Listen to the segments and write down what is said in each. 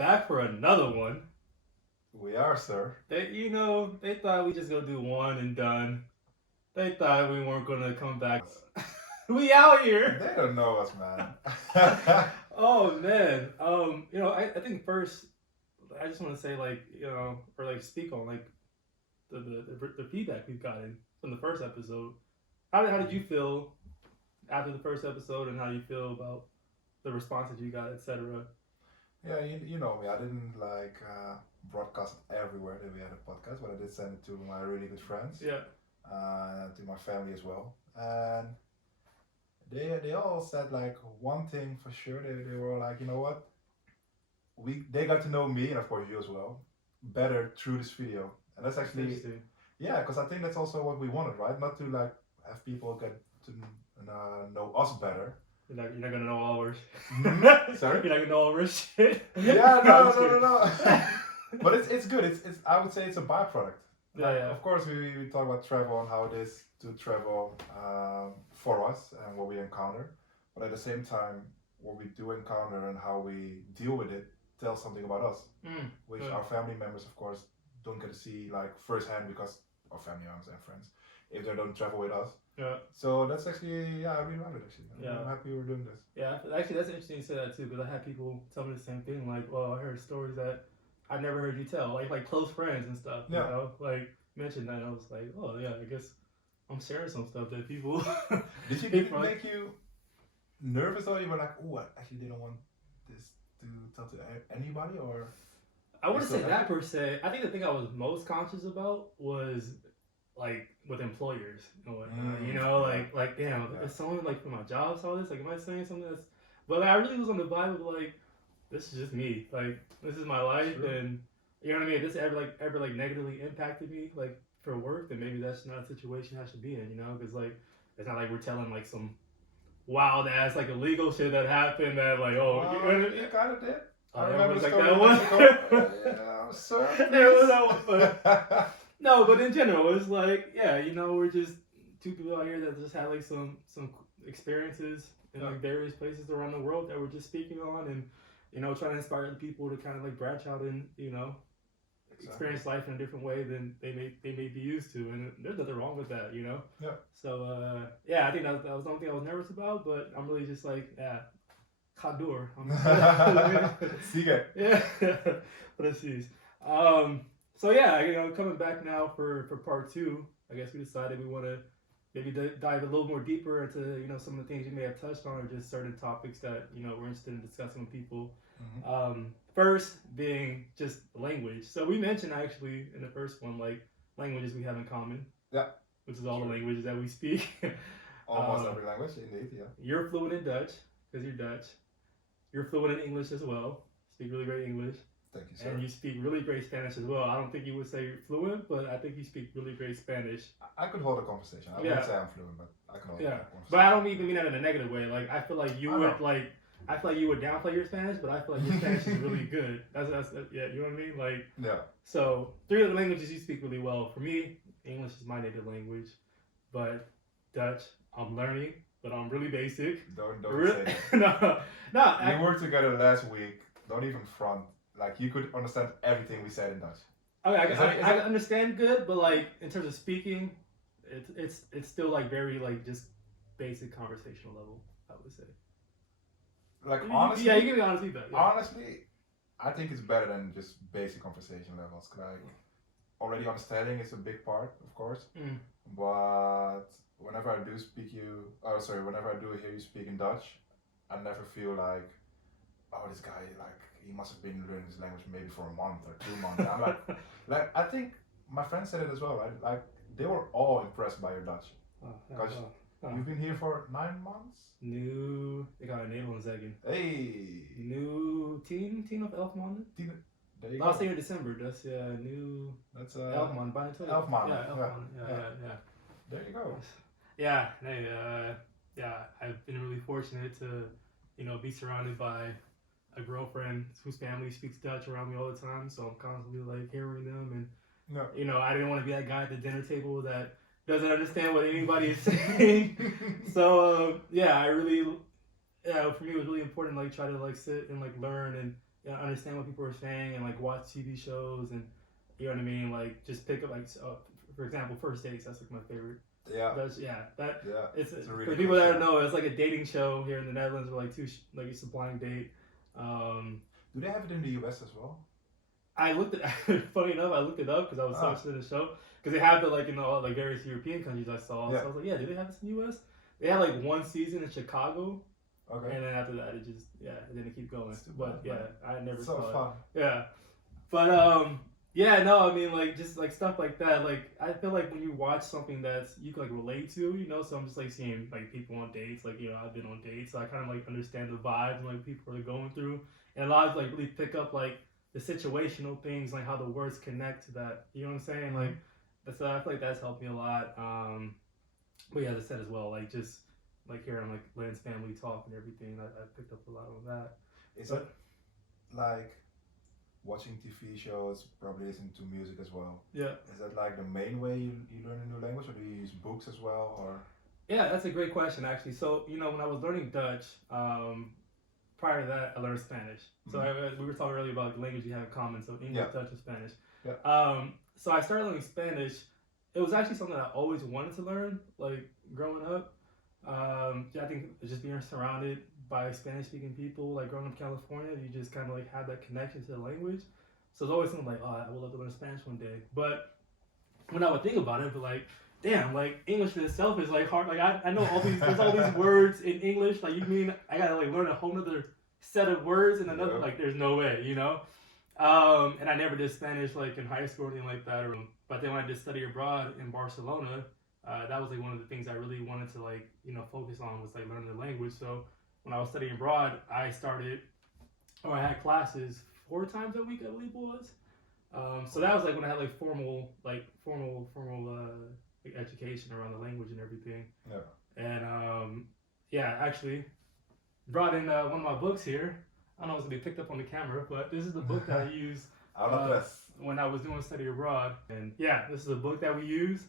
back for another one. We are, sir. They thought we just gonna do one and done. They thought we weren't gonna come back. We out here. They don't know us, man. Oh man. I think first I just want to say or speak on the feedback we've gotten from the first episode. How did you feel after the first episode, and how do you feel about the responses you got, etc.? Yeah, you know me. I didn't broadcast everywhere that we had a podcast, but I did send it to my really good friends. Yeah. To my family as well, and they all said like one thing for sure. They were like, you know what? They got to know me, and of course you as well, better through this video, and that's actually because I think that's also what we wanted, right? Not to like have people get to know us better. You're not gonna know all our shit. Sorry? You're not gonna know all our shit. Yeah, no. But it's good. It's I would say it's a byproduct. Yeah. Of course, we talk about travel and how it is to travel for us and what we encounter. But at the same time, what we do encounter and how we deal with it tells something about us, which our family members, of course, don't get to see like firsthand because our family members and friends, if they don't travel with us. Yeah. So that's actually, I really love it actually. I'm happy we're doing this. Yeah, actually that's interesting you say that too, because I had people tell me the same thing. Like, well, I heard stories that I never heard you tell, like close friends and stuff. You know, like mentioned that, and I was like, oh yeah, I guess I'm sharing some stuff that people. Did it make you nervous, or you were like, oh, I actually didn't want this to tell to anybody, or? I wouldn't say that per se. I think the thing I was most conscious about was like with employers, like damn, if someone like from my job saw this, like, am I saying something that's? But I really was on the vibe of like, this is just me, like this is my life, and you know what I mean. If this ever negatively impacted me, like for work, then maybe that's not a situation I should be in, because like it's not like we're telling like some wild ass like illegal shit that happened that like you kind of did. I remember like that one. Yeah, sir. No, but in general, it's like, we're just two people out here that just had like some experiences in like various places around the world that we're just speaking on, and trying to inspire the people to kind of like branch out and experience life in a different way than they may be used to, and there's nothing wrong with that, Yeah. So I think that was the only thing I was nervous about, but I'm really just like, Kador. Sigue. Yeah. Precis. So coming back now for part 2, I guess we decided we want to maybe dive a little more deeper into some of the things you may have touched on, or just certain topics that we're interested in discussing with people. Mm-hmm. First being just language. So we mentioned actually in the first one like languages we have in common. Yeah. Which is all the languages that we speak. Almost every language, indeed. Yeah. You're fluent in Dutch because you're Dutch. You're fluent in English as well. Speak really great English. Thank you, sir. And you speak really great Spanish as well. I don't think you would say you're fluent, but I think you speak really great Spanish. I could hold a conversation. I wouldn't say I'm fluent, but I can hold a conversation. But I don't even mean that in a negative way. Like I feel like you would downplay your Spanish, but I feel like your Spanish is really good. That's you know what I mean? Like So 3 other languages you speak really well. For me, English is my native language, but Dutch I'm learning, but I'm really basic. Don't say that. No. We worked together last week. Don't even front. Like you could understand everything we said in Dutch. Okay, I understand good, but like in terms of speaking, it's still like very like just basic conversational level, I would say. Like honestly, you give me honest feedback. Yeah. Honestly, I think it's better than just basic conversation levels. Like already understanding is a big part, of course. But whenever I do hear you speak in Dutch, I never feel like, oh, this guy he must have been learning this language maybe for a month or 2 months. I'm like I think my friend said it as well, right? Like they were all impressed by your Dutch. Because you've been here for 9 months. Ik ga in Nederland zeggen. Hey. Nu 10 of 11 maanden. There you Last go. year December, that's nu. That's 11 maanden, bijna 12. 11 maanden. Yeah, 11 maanden. Yeah. There you go. I've been really fortunate to, be surrounded by a girlfriend whose family speaks Dutch around me all the time, so I'm constantly like hearing them, and I didn't want to be that guy at the dinner table that doesn't understand what anybody is saying. So I really, for me it was really important to like try to like sit and like learn and understand what people are saying and like watch TV shows and you know what I mean. Like just pick up like for example, First Dates. That's like my favorite. Yeah. That Yeah. it's a really for cool people that show. don't know. It's like a dating show here in the Netherlands where like like it's a blind date. Do they have it in the US as well? I looked at funny enough, I looked it up because I was so interested in the show because they have the like all like various European countries I saw. Yeah. So I was like, yeah, do they have this in the US? They had like one season in Chicago. Okay. And then after that, it didn't keep going. But bad, I never so saw fun. it. Yeah, but yeah, no, I mean like just like stuff like that. Like I feel like when you watch something that's you can like relate to, you know. So I'm just like seeing like people on dates, like you know I've been on dates, so I kind of like understand the vibes and like people are going through, and a lot of like really pick up like the situational things, like how the words connect to that. You know what I'm saying? Like so I feel like that's helped me a lot. But yeah, as I said as well, like just like hearing like Lynn's family talk and everything, I picked up a lot on that. Is it like watching TV shows probably listen to music as well? Yeah. Is that like the main way you learn a new language, or do you use books as well, or? Yeah, that's a great question actually. So you know when I was learning Dutch, prior to that I learned Spanish. So we were talking earlier about the language you have in common, so English, Dutch, and Spanish. Yeah. So I started learning Spanish. It was actually something I always wanted to learn, like growing up. I think just being surrounded by Spanish-speaking people, like growing up in California, you just kind of like have that connection to the language. So it's always something like, oh, I would love to learn Spanish one day. But when I would think about it, but like, damn, like English in itself is like hard. Like I know all these, there's all these words in English. Like you mean I gotta like learn a whole other set of words and another, like there's no way, you know? And I never did Spanish like in high school or anything like that. But then when I did study abroad in Barcelona, that was like one of the things I really wanted to like, you know, focus on was like learning the language. So when I was studying abroad, I had classes 4 times a week, I believe it was. So that was like when I had like formal like education around the language and everything. Yeah. And actually brought in one of my books here. I don't know if it's gonna be picked up on the camera, but this is the book that I used when I was doing study abroad. And yeah, this is a book that we use,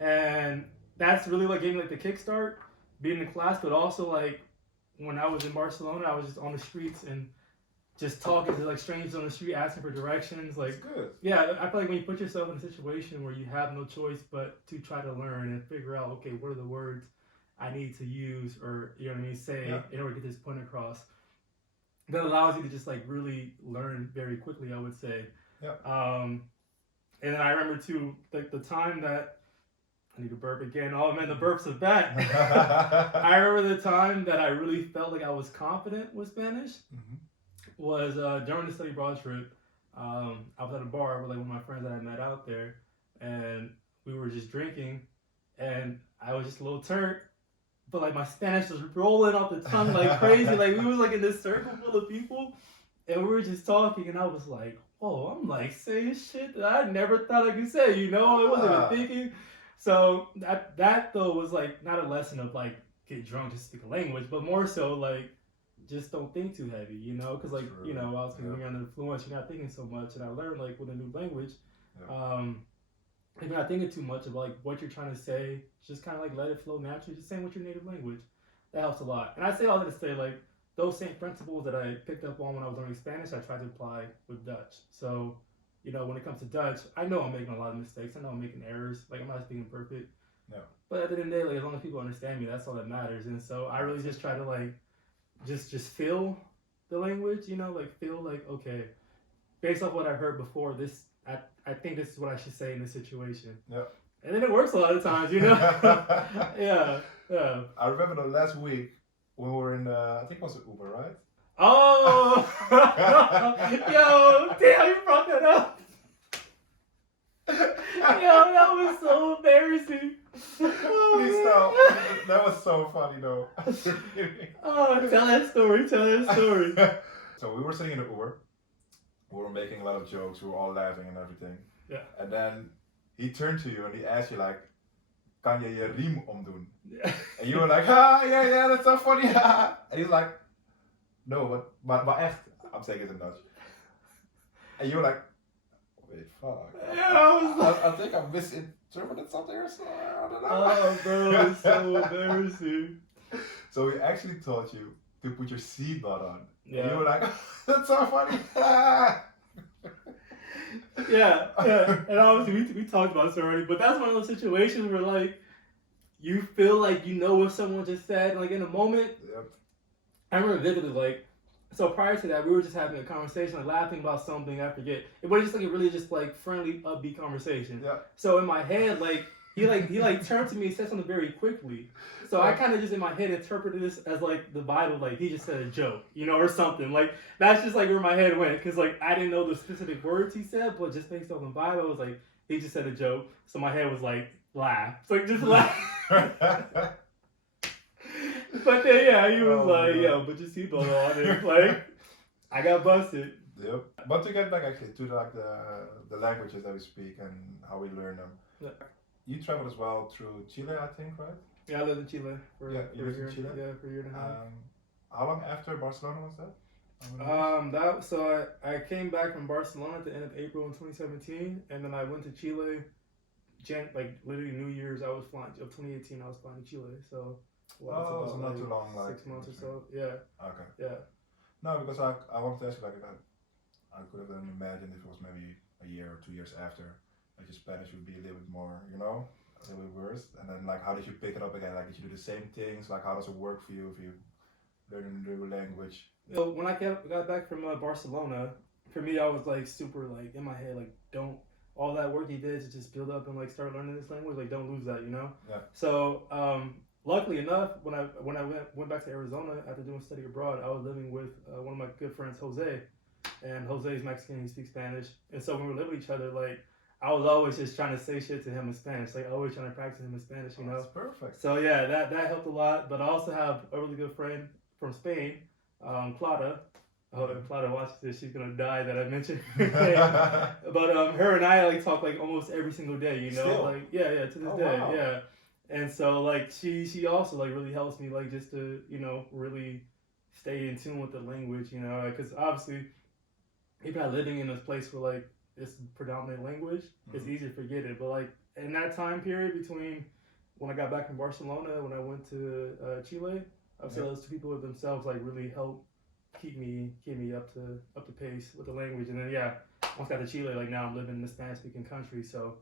and that's really like gave me like the kickstart, being in class, but also like when I was in Barcelona, I was just on the streets and just talking to like strangers on the street, asking for directions. Like, that's good. Yeah, I feel like when you put yourself in a situation where you have no choice but to try to learn and figure out, okay, what are the words I need to use or you know what I mean, say in order to get this point across. That allows you to just like really learn very quickly, I would say. Yeah. And then I remember too, like the time that I need to burp again. Oh man, the burps are back. I remember the time that I really felt like I was confident with Spanish. Was during the study abroad trip. I was at a bar with like one of my friends that I met out there, and we were just drinking, and I was just a little turnt, but like my Spanish was rolling off the tongue like crazy. Like we was like in this circle full of people, and we were just talking, and I was like, "Oh, I'm like saying shit that I never thought I could say." You know, I wasn't even thinking. So that though was like not a lesson of like get drunk just speak a language, but more so like just don't think too heavy, you know, because like you know, I was when you're under influence, you're not thinking so much, and I learned like with a new language, if you're not thinking too much of like what you're trying to say, just kind of like let it flow naturally, just saying with your native language. That helps a lot. And I say all that to say like those same principles that I picked up on when I was learning Spanish, I tried to apply with Dutch. So, you know, when it comes to Dutch, I know I'm making a lot of mistakes. I know I'm making errors. Like I'm not speaking perfect. No. But at the end of the day, like as long as people understand me, that's all that matters. And so I really just try to like just feel the language, you know, like feel like okay, based off what I've heard before, this I think this is what I should say in this situation. Yeah. And then it works a lot of times, you know. Yeah. I remember the last week when we were in I think it was an Uber, right? Oh, yo, damn, you brought that up. Yo, that was so embarrassing. Please stop. That was so funny though. Oh, tell that story. So we were sitting in the Uber. We were making a lot of jokes. We were all laughing and everything. Yeah. And then he turned to you and he asked you like, "Kan je je riem omdoen?" Yeah. And you were like, yeah, that's so funny. And he's like, "No, maar echt." I'm saying it in Dutch. And you were like, "Wait, fuck. Yeah, I think I'm misinterpreted something or something. I don't know." Oh, bro, it's so embarrassing. So we actually taught you to put your seatbelt on. Yeah. And you were like, that's so funny. yeah. And obviously we talked about this already, but that's one of those situations where like you feel like you know what someone just said, like in a moment. Yep. I remember vividly, like, so prior to that, we were just having a conversation, like laughing about something, I forget. It was just like a really just like friendly, upbeat conversation. Yeah. So in my head, like he turned to me and said something very quickly. So I kind of just in my head interpreted this as like the Bible, like he just said a joke, you know, or something. Like that's just like where my head went, because like I didn't know the specific words he said, but just based on the Bible, I was like, he just said a joke. So my head was like, laugh. It's like just laugh. But then yeah, he was like, yo, put your seatbelt on, and like I got busted. Yep. But to get back actually to like the languages that we speak and how we learn them. Yeah. You traveled as well through Chile, I think, right? Yeah, I lived in Chile for you a lived year. in Chile? Yeah, for a year and a half. How long after Barcelona was that? So I came back from Barcelona at the end of April in 2017, and then I went to Chile. Like literally New Year's, I was flying. Of 2018, I was flying to Chile. So. Well, so not too long, like 6 months or so. Yeah. Okay. Yeah. No, because I wanted to ask you, like, I could have then imagined if it was maybe a year or 2 years after, like your Spanish would be a little bit more, you know, a little bit worse. And then like, how did you pick it up again? Like, did you do the same things? Like, how does it work for you if you learn a new language? So when I got back from Barcelona, for me, I was like super like in my head, like don't all that work he did to just build up and like start learning this language, like don't lose that, you know. Yeah. So luckily enough, when I went back to Arizona after doing study abroad, I was living with one of my good friends, Jose, and Jose is Mexican. He speaks Spanish, and so when we were living with each other, like I was always just trying to say shit to him in Spanish, like always trying to practice him in Spanish, you know. That's perfect. So yeah, that helped a lot. But I also have a really good friend from Spain, Clara. Oh, if Clara watches this, she's gonna die that I mentioned her name. But her and I like talk like almost every single day, you know. Still? Like yeah, to this day, wow. Yeah. And so like she also like really helps me like just to, you know, really stay in tune with the language, you know, because obviously if you're not living in a place where like it's predominant language, it's easy to forget it. But like in that time period between when I got back from Barcelona, when I went to Chile, I would say those two people themselves like really helped keep me up to pace with the language. And then once I got to Chile, like now I'm living in a Spanish speaking country, so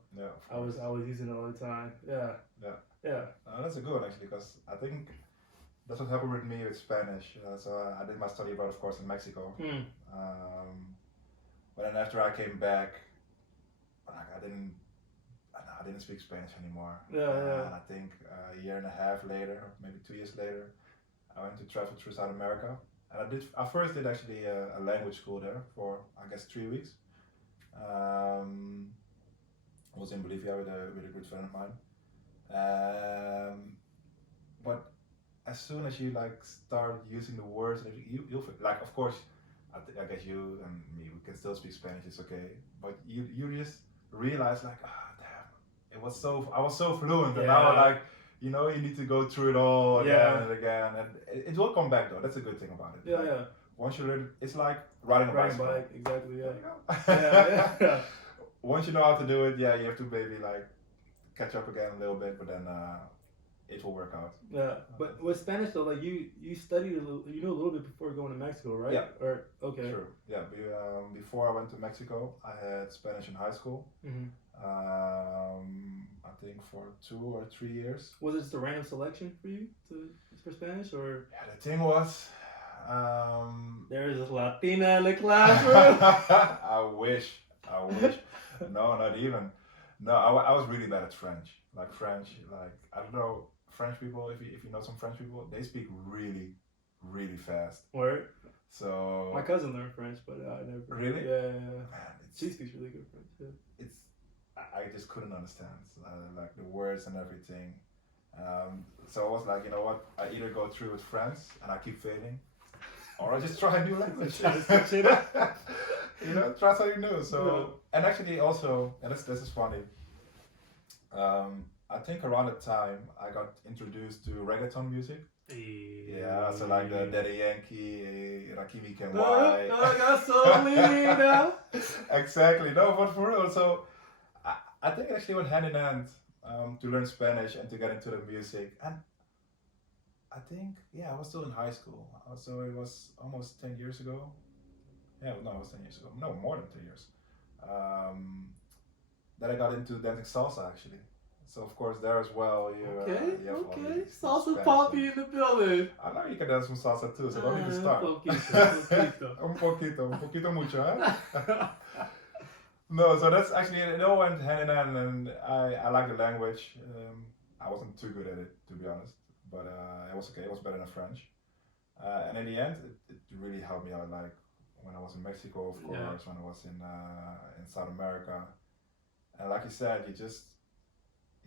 I was using it all the time. Yeah. That's a good one actually, because I think that's what happened with me with Spanish. So I did my study abroad, of course, in Mexico. But then after I came back, like I didn't speak Spanish anymore. And I think a year and a half later, maybe 2 years later, I went to travel through South America. And I first did actually a language school there for, I guess, 3 weeks. I was in Bolivia with a good friend of mine. But as soon as you like start using the words, you'll like, of course, I guess you and me, we can still speak Spanish, it's okay. But you just realize like, damn, I was so fluent, and now like, you know, you need to go through it all again and again, and it will come back though. That's a good thing about it. Once you learn, it's like riding a bicycle. Exactly. Once you know how to do it, you have to maybe like catch up again a little bit, but then it will work out. But with Spanish though, like you studied you know a little bit before going to Mexico, right? Yeah. Or okay. Sure. Yeah. Before I went to Mexico, I had Spanish in high school. I think for 2 or 3 years. Was it just a random selection for you for Spanish, or? Yeah, the thing was, there is a Latina in the classroom. I wish. No, not even. No, I was really bad at French. Like French, like I don't know, French people. If you know some French people, they speak really, really fast. Word. So my cousin learned French, but I never. Really? Yeah. Man, she speaks really good French. Yeah. I just couldn't understand like the words and everything. So I was like, you know what? I either go through with French and I keep failing, or I just try a new language. You know, try something new. So and actually also, and this is funny. I think around the time I got introduced to reggaeton music. Yeah, so like the Daddy Yankee, Rakimi Kenway. Gasolina. Exactly. No, but for real. So I think it actually went hand in hand to learn Spanish and to get into the music. And I think, yeah, I was still in high school. So it was almost 10 years ago. Yeah, no, it was 10 years ago. No, more than 10 years. Um, that I got into dancing salsa actually. So of course there as well you have all these Salsa Spanish poppy things. in the building. I know you can dance some salsa too, so don't even start. Poquito. Un poquito mucho, huh? No, so that's actually, it all went hand in hand, and I like the language. I wasn't too good at it, to be honest, but it was okay. It was better than French. And in the end, it really helped me out. Like when I was in Mexico, of course, when I was in South America, and like you said,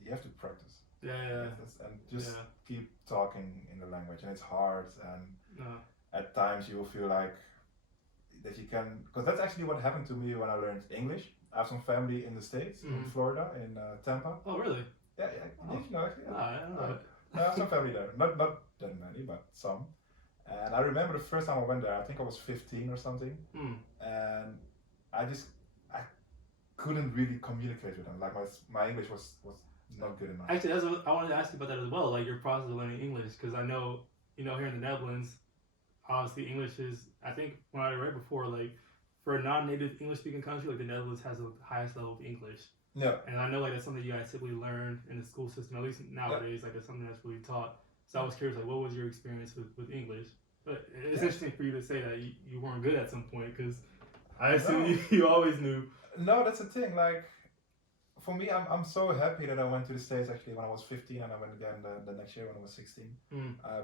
you have to practice. And just keep talking in the language, and it's hard. And at times you will feel like that you can, because that's actually what happened to me when I learned English. I have some family in the States, in Florida, in Tampa. Oh, really? Yeah. Did you know actually? Yeah. I don't know. I have some family there. Not that many, but some. And I remember the first time I went there, I think I was 15 or something. And I couldn't really communicate with them. Like my English was not good enough. Actually, I wanted to ask you about that as well, like your process of learning English, because I know, here in the Netherlands, obviously English is, I think when I read before, like for a non-native English speaking country, like the Netherlands has the highest level of English. Yeah. And I know like that's something you guys typically learn in the school system, at least nowadays, like it's something that's really taught. So I was curious, like what was your experience with English? But it's interesting for you to say that you weren't good at some point, because I assume you always knew. No, that's the thing. Like for me, I'm so happy that I went to the States actually when I was 15, and I went again the next year when I was 16.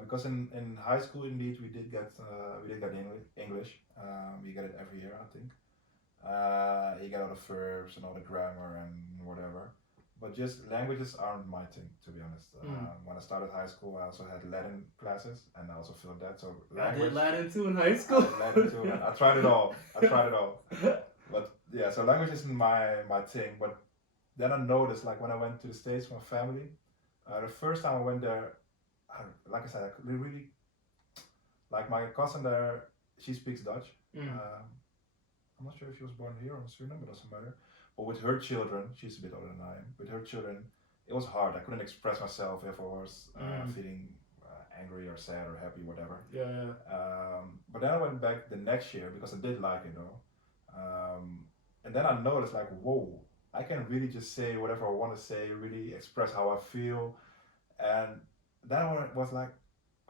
Because in high school, indeed, we did get English. We get it every year, I think. You get all the verbs and all the grammar and whatever. But just languages aren't my thing, to be honest. When I started high school, I also had Latin classes, and I also filled that. So language. I did Latin too in high school. Latin too. I tried it all. But yeah, so language isn't my thing. But then I noticed, like when I went to the States with my family, the first time I went there, like I said, I could really, like my cousin there, she speaks Dutch. I'm not sure if she was born here or in Suriname, but it doesn't matter. But with her children, she's a bit older than I am. With her children, it was hard. I couldn't express myself if I was feeling angry or sad or happy, whatever. But then I went back the next year because I did like it though. And then I noticed like, whoa, I can really just say whatever I want to say, really express how I feel. And then I was like,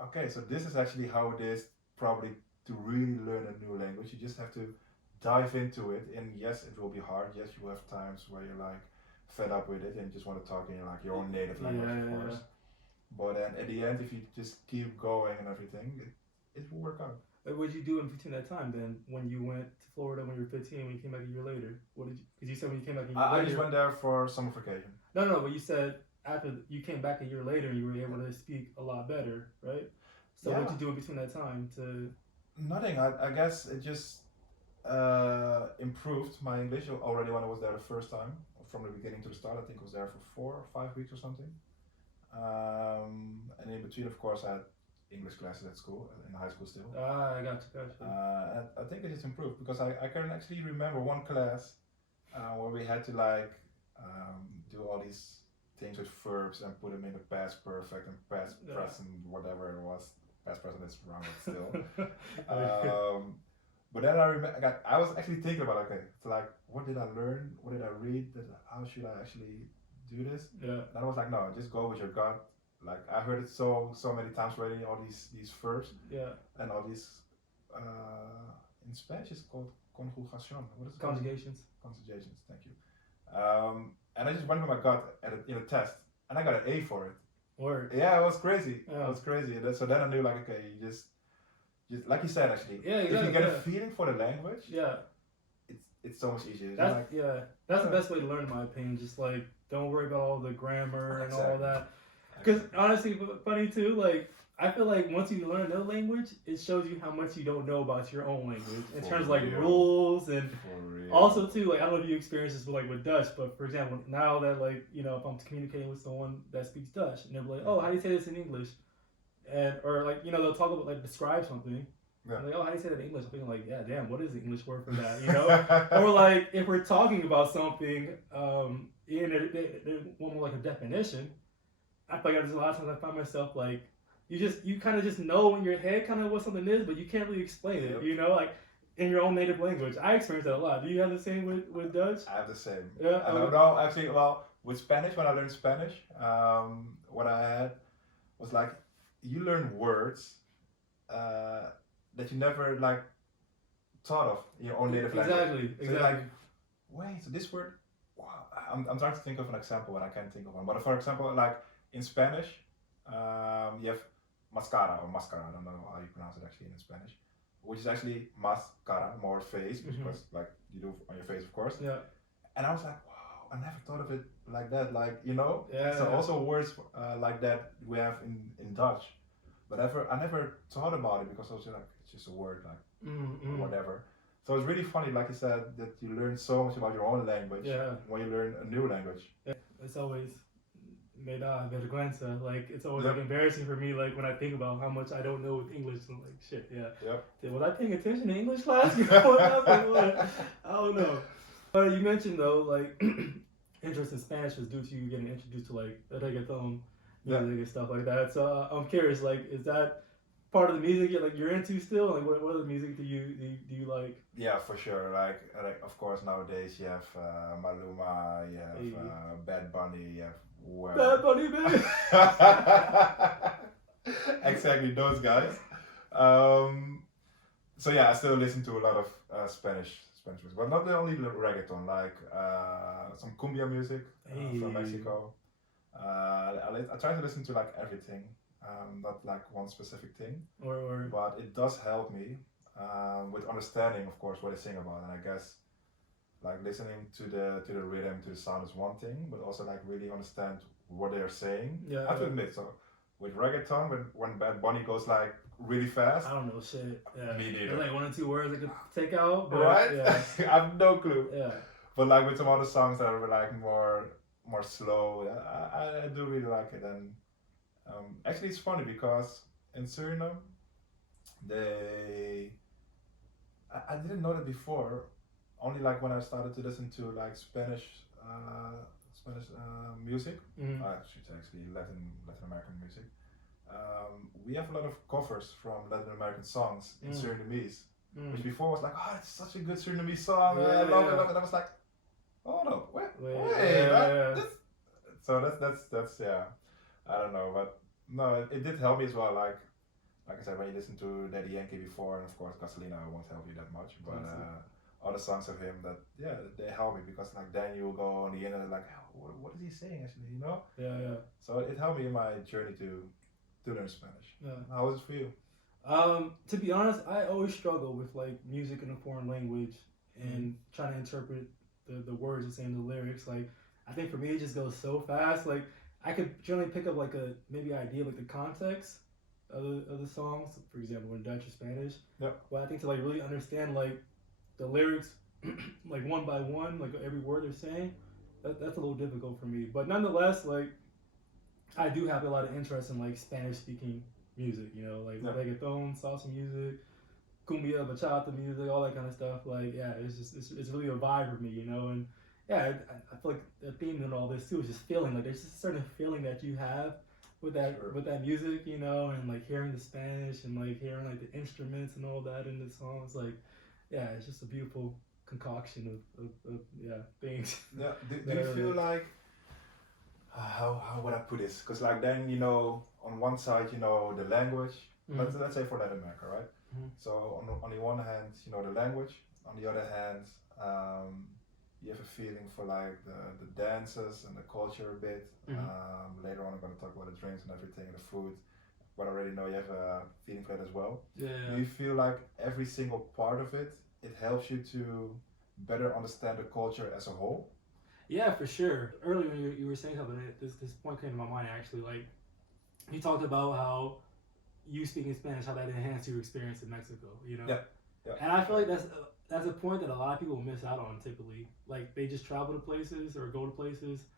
okay, so this is actually how it is probably to really learn a new language. You just have to dive into it, and yes, it will be hard. Yes, you have times where you're like fed up with it and you just want to talk in like your own native language, of course. But then at the end, if you just keep going and everything, it will work out. What did you do in between that time then, when you went to Florida when you were 15, when you came back a year later? What did you, because you said when you came back a year later. I just went there for summer vacation. No, but you said after you came back a year later, you were able to speak a lot better, right? So what did you do in between that time to? Nothing, I guess it just improved my English already when I was there the first time. From the beginning to the start, I think I was there for 4 or 5 weeks or something. And in between, of course, I had English classes at school, in high school still. I got you. And I think it just improved because I can actually remember one class where we had to like do all these things with verbs and put them in the past perfect and past present, whatever it was. Past present is wrong, but still. But then I remember, I was actually thinking about, okay, so like, what did I learn? What did I read? How should I actually do this? Yeah. And I was like, no, just go with your gut. Like, I heard it so many times already, all these verbs. Yeah. And all these, in Spanish it's called conjugación. What is it? Conjugations. Conjugations, thank you. And I just went with my gut in a test, and I got an A for it. Word. Yeah, it was crazy. Yeah. It was crazy. So then I knew, like, okay, you just like you said, actually. Yeah, if you get a feeling for the language, it's so much easier. That's the best way to learn, in my opinion. Just like don't worry about all the grammar and all that. Because honestly, funny too. Like I feel like once you learn another language, it shows you how much you don't know about your own language in terms of like rules and also too. Like I don't know if you experience this with Dutch, but for example, now that like if I'm communicating with someone that speaks Dutch, and they're like, oh, how do you say this in English? And or like they'll talk about like describe something. Yeah. Like, oh, how do you say that in English? I'm thinking like, yeah, damn, what is the English word for that? Or like if we're talking about something, they want like a definition. I feel like there's a lot of times I find myself like you kind of just know in your head kind of what something is, but you can't really explain it. You know, like in your own native language. I experience that a lot. Do you have the same with Dutch? I have the same. Yeah. I don't know. Actually, well, with Spanish, when I learned Spanish, what I had was like you learn words that you never like thought of in your own native language. Exactly. So like, wait, so this word. Wow. I'm trying to think of an example and I can't think of one. But for example, like in Spanish, you have mascara or mascara. I don't know how you pronounce it actually in Spanish, which is actually mascara, more face, because like you do on your face, of course. Yeah. And I was like, wow, I never thought of it like that. Like, you know. Yeah. So also words like that we have in Dutch, but I never thought about it because I was like, it's just a word, like whatever. So it's really funny, like you said, that you learn so much about your own language when you learn a new language. Yeah. It's always me da vergüenza. Like it's always like embarrassing for me. Like when I think about how much I don't know with English, I'm like, shit, was I paying attention to English class? What happened? I don't know. But you mentioned though, like interest in Spanish was due to you getting introduced to like reggaeton music and stuff like that. So I'm curious, like, is that part of the music you're into still? Like, what other music do you like? Yeah, for sure. Like of course nowadays you have Maluma, you have Bad Bunny, you have Bad Bunny, baby. Exactly, those guys. So yeah, I still listen to a lot of Spanish music, but not only reggaeton, like some cumbia music from Mexico. I try to listen to like everything, not like one specific thing, but it does help me with understanding, of course, what they sing about, and I guess like listening to the rhythm, to the sound is one thing, but also like really understand what they are saying. Yeah, I have to admit, so with reggaeton, when Bad Bunny goes like really fast, I don't know shit. Yeah. Me neither. There's like 1 or 2 words I could take out, but right? Yeah. I have no clue. Yeah. But like with some other songs that are like more slow, I do really like it. And actually, it's funny because in Suriname, I didn't know that before. Only like when I started to listen to like Spanish music, I should say actually Latin American music. We have a lot of covers from Latin American songs in Surinamese, which before was like, oh, it's such a good Surinamese song, I love it. And I was like, hold up, wait. So that's I don't know, but no, it did help me as well. Like I said, when you listen to Daddy Yankee before, and of course Gasolina won't help you that much, but other songs of him that they help me, because like then you will go on the internet like, oh, what is he saying actually, you know? Yeah. So it helped me in my journey to learn Spanish. Yeah. How was it for you? To be honest, I always struggle with like music in a foreign language and trying to interpret the words and saying the lyrics. Like I think for me it just goes so fast. Like I could generally pick up like a maybe idea like the context of the songs, for example, in Dutch or Spanish. Yep. But I think to like really understand like the lyrics like one by one, like every word they're saying, that's a little difficult for me. But nonetheless, like I do have a lot of interest in like Spanish speaking music, you know, like reggaeton, salsa music, cumbia, bachata music, all that kind of stuff. Like it's really a vibe for me, you know. And I feel like the theme in all this too is just feeling, like there's just a certain feeling that you have with that music, you know, and like hearing the Spanish and like hearing like the instruments and all that in the songs, like it's just a beautiful concoction of things. Yeah. Do you feel like how would I put this? Because like then, you know, on one side, you know, the language, let's say for Latin America, right? So on the one hand, you know, the language, on the other hand, you have a feeling for like the dances and the culture a bit. Later on I'm going to talk about the drinks and everything and the food, but I already know you have a feeling for that as well. Do you feel like every single part of it helps you to better understand the culture as a whole? Yeah, for sure. Earlier when you were saying something, this point came to my mind actually. Like, you talked about how you speaking Spanish, how that enhanced your experience in Mexico, you know? Yeah. And I feel like that's a point that a lot of people miss out on typically. Like, they just travel to places or go to places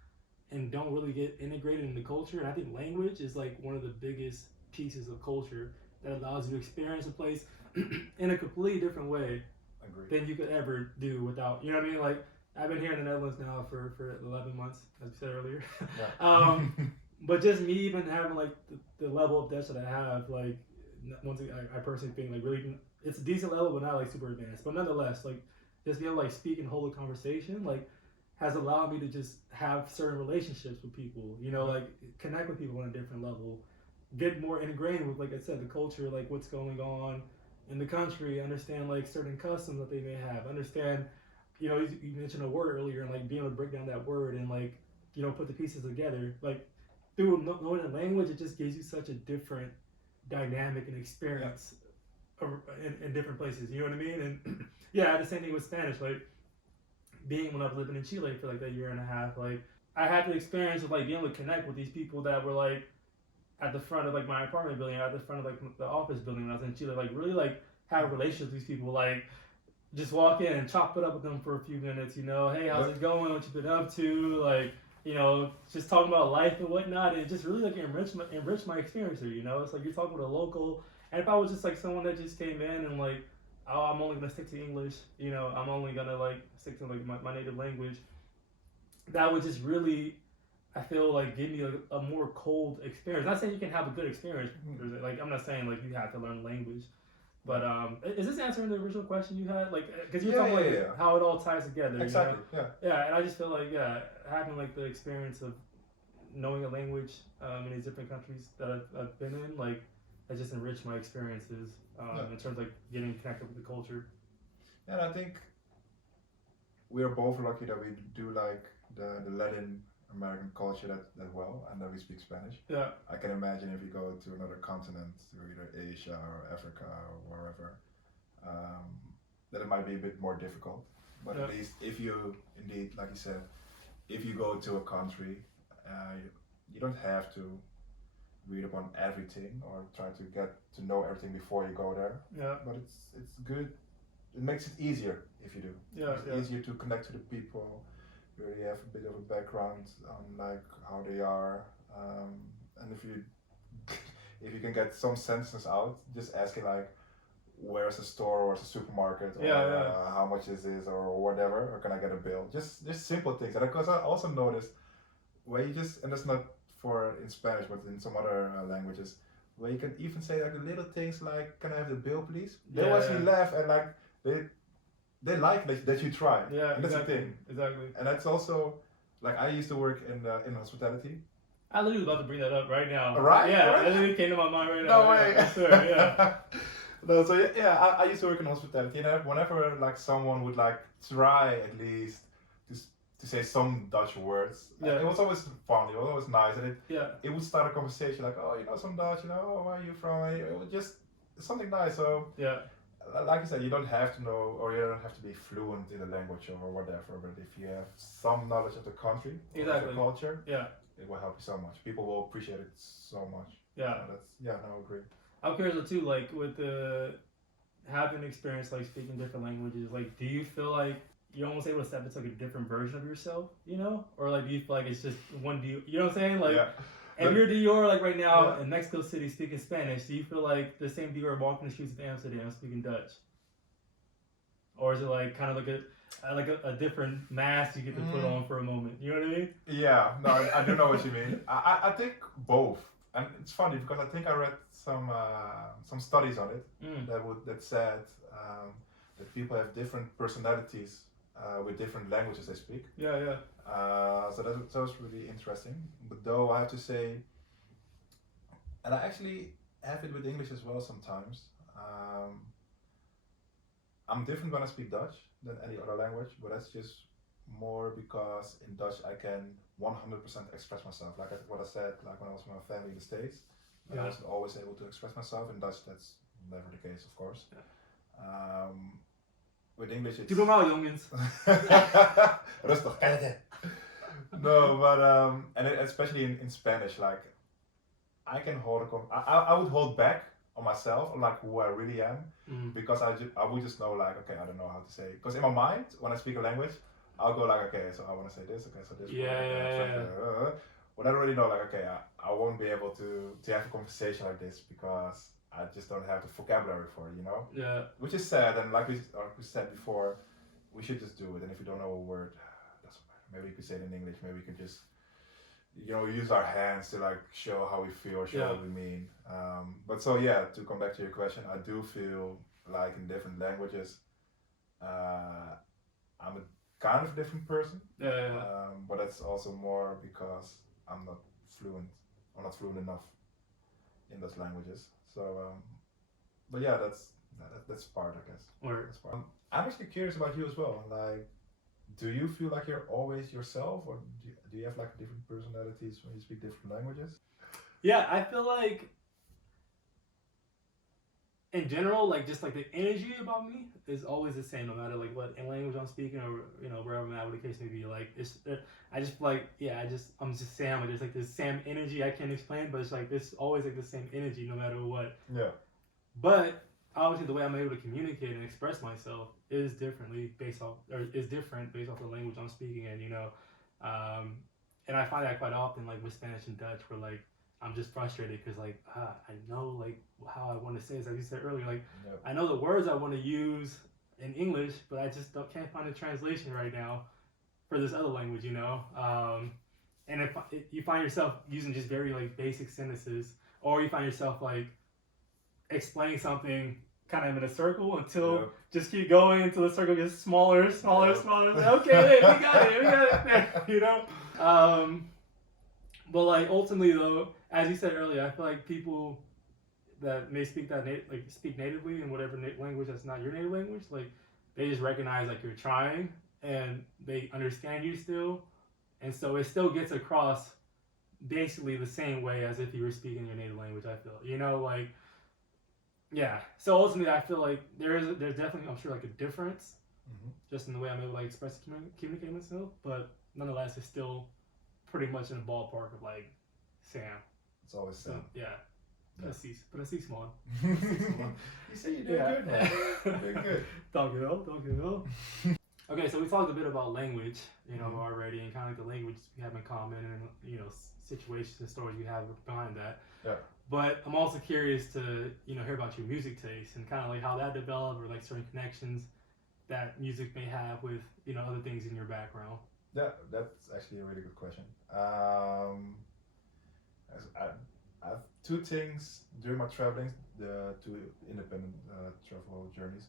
and don't really get integrated in the culture. And I think language is like one of the biggest pieces of culture that allows you to experience a place in a completely different way than you could ever do without, you know what I mean? Like, I've been here in the Netherlands now for 11 months, as we said earlier. But just me even having like the level of Dutch that I have, like once again, I personally think like really it's a decent level, but not like super advanced. But nonetheless, like just being able to like speak and hold a conversation, like has allowed me to just have certain relationships with people. You know, like connect with people on a different level, get more ingrained with, like I said, the culture, like what's going on in the country, understand like certain customs that they may have, understand. You know, you mentioned a word earlier, and like being able to break down that word and like put the pieces together. Like through knowing the language, it just gives you such a different dynamic and experience in different places. You know what I mean? And yeah, I had the same thing with Spanish. Like being when I was living in Chile for like that year and a half, like I had the experience of like being able to connect with these people that were like at the front of like my apartment building, at the front of like the office building when I was in Chile. Like really like have relationships with these people. Like just walk in and chop it up with them for a few minutes. Hey, how's it going? What you been up to? Like just talking about life and whatnot, and it just really like enrich my experience here. It's like you're talking with a local, and if I was just like someone that just came in and like, oh, I'm only gonna stick to English. I'm only gonna like stick to like my native language. That would just really, I feel like, give me a more cold experience. Not saying you can have a good experience. Like I'm not saying like you have to learn language. But is this answering the original question you had? Like, because you're talking like how it all ties together. Exactly. Yeah, and I just feel like having like the experience of knowing a language in these different countries that I've been in, like, has just enriched my experiences in terms of like getting connected with the culture. And I think we are both lucky that we do like the Latin American culture that well, and that we speak Spanish. Yeah. I can imagine if you go to another continent, to either Asia or Africa or wherever, that it might be a bit more difficult. But at least if you indeed, like you said, if you go to a country, you don't have to read upon everything or try to get to know everything before you go there. Yeah. But it's good. It makes it easier if you do. Yeah. It's easier to connect to the people. You already have a bit of a background on like how they are, and if you can get some sentences out, just asking like, where's the store or the supermarket, or how much is this or whatever, or can I get a bill? Just simple things. And because I also noticed where you just, and that's not for in Spanish, but in some other languages, where you can even say like little things like, "Can I have the bill, please?" They actually laugh and like they like that you try. Yeah, and that's the thing. Exactly. And that's also like I used to work in hospitality. I literally about to bring that up right now. Right? Yeah, right? It literally came to my mind right now. No way. I swear, yeah. No, so I used to work in hospitality, and whenever like someone would like try at least to say some Dutch words, it was always fun. It was always nice, and it would start a conversation like, oh, you know some Dutch, where are you from? And it was just something nice. So like you said, you don't have to know, or you don't have to be fluent in the language or whatever. But if you have some knowledge of the country, or the culture, it will help you so much. People will appreciate it so much. Yeah. So I agree. I'm curious too, like with having experience like speaking different languages, like do you feel like you're almost able to step into like a different version of yourself, or like do you feel like it's just one Dior, you know what I'm saying? Like if you're Dior like right now in Mexico City speaking Spanish, do you feel like the same Dior walking the streets of Amsterdam speaking Dutch? Or is it like kind of like a different mask you get to put on for a moment? You know what I mean? Yeah, no, I do know what you mean. I think both. And it's funny because I think I read some studies on it that said that people have different personalities with different languages they speak. Yeah. So that was really interesting. But though I have to say, and I actually have it with English as well sometimes. I'm different when I speak Dutch than any other language, but that's just more because in Dutch I can 100% express myself. Like what I said, like when I was with my family in the States, I was always able to express myself. In Dutch, that's never the case, of course. With English, it's... Doe normaal, jongens. Rustig. No, but and especially in Spanish, like I can I would hold back on myself, on like who I really am, because I would just know like, okay, I don't know how to say. Because in my mind, when I speak a language, I'll go like, okay, so I want to say this, okay, so this. But I already know like, okay, I won't be able to have a conversation like this because I just don't have the vocabulary for it, Yeah. Which is sad, and like we said before, we should just do it. And if you don't know a word, doesn't matter. Maybe you could say it in English. Maybe you could just we use our hands to like show how we feel, show what we mean. But so yeah, to come back to your question, I do feel like in different languages, I'm a kind of different person. But that's also more because I'm not fluent. I'm not fluent enough in those languages. So, but yeah, that's part, I guess. That's part. I'm actually curious about you as well. Like, do you feel like you're always yourself, or do you have like different personalities when you speak different languages? Yeah, I feel like in general, like just like the energy about me is always the same, no matter like what language I'm speaking or wherever I'm at, what the case may be. Like I just feel like I'm just Sam. Like, there's like this Sam energy I can't explain, but it's like there's always like the same energy no matter what. Yeah. But obviously, the way I'm able to communicate and express myself is different based off the language I'm speaking, and I find that quite often, like with Spanish and Dutch, where like I'm just frustrated because like I know like how I want to say it, like you said earlier, like I know the words I want to use in English, but I just can't find a translation right now for this other language, and if you find yourself using just very like basic sentences, or you find yourself like explain something kind of in a circle until just keep going until the circle gets smaller. Okay, we got it. But like ultimately though, as you said earlier, I feel like people that may speak speak natively in whatever language that's not your native language, like they just recognize like you're trying and they understand you still, and so it still gets across basically the same way as if you were speaking your native language. I feel, like. Yeah. So ultimately, I feel like there's definitely, I'm sure, like a difference, just in the way I'm able to like express communicate myself. But nonetheless, it's still pretty much in the ballpark of like Sam. It's always Sam. Yeah. Precis man. You say you're doing good, man. You're doing good. Thank you. Okay, so we talked a bit about language, already, and kind of like the language we have in common, and situations and stories we have behind that. Yeah. But I'm also curious to hear about your music taste and kind of like how that developed, or like certain connections that music may have with other things in your background. Yeah, that's actually a really good question. I have two things during my traveling, the two independent travel journeys,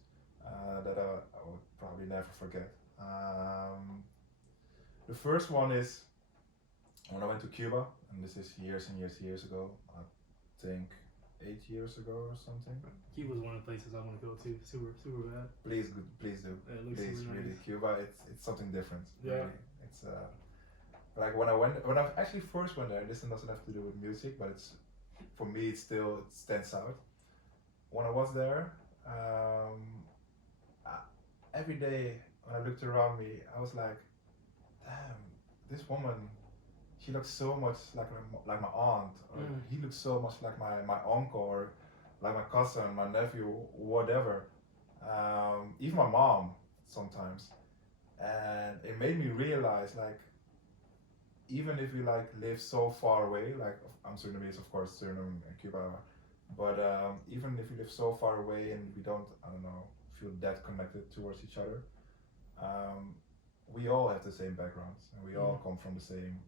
that I would probably never forget. The first one is when I went to Cuba, and this is years and years ago. I think 8 years ago or something. Cuba is one of the places I want to go to. Super bad. Please do. Please, really, nice. Cuba, it's something different. Yeah. Really. It's like when I actually first went there. This doesn't have to do with music, but for me it stands out. When I was there, every day when I looked around me, I was like, damn, this woman. She looks so much like my aunt, or he looks so much like my uncle, or like my cousin, my nephew, whatever. Even my mom sometimes, and it made me realize like, even if we like live so far away, like I'm Surinamese, of course, Suriname and Cuba, but even if we live so far away and we don't, feel that connected towards each other, we all have the same backgrounds, and we all come from the same.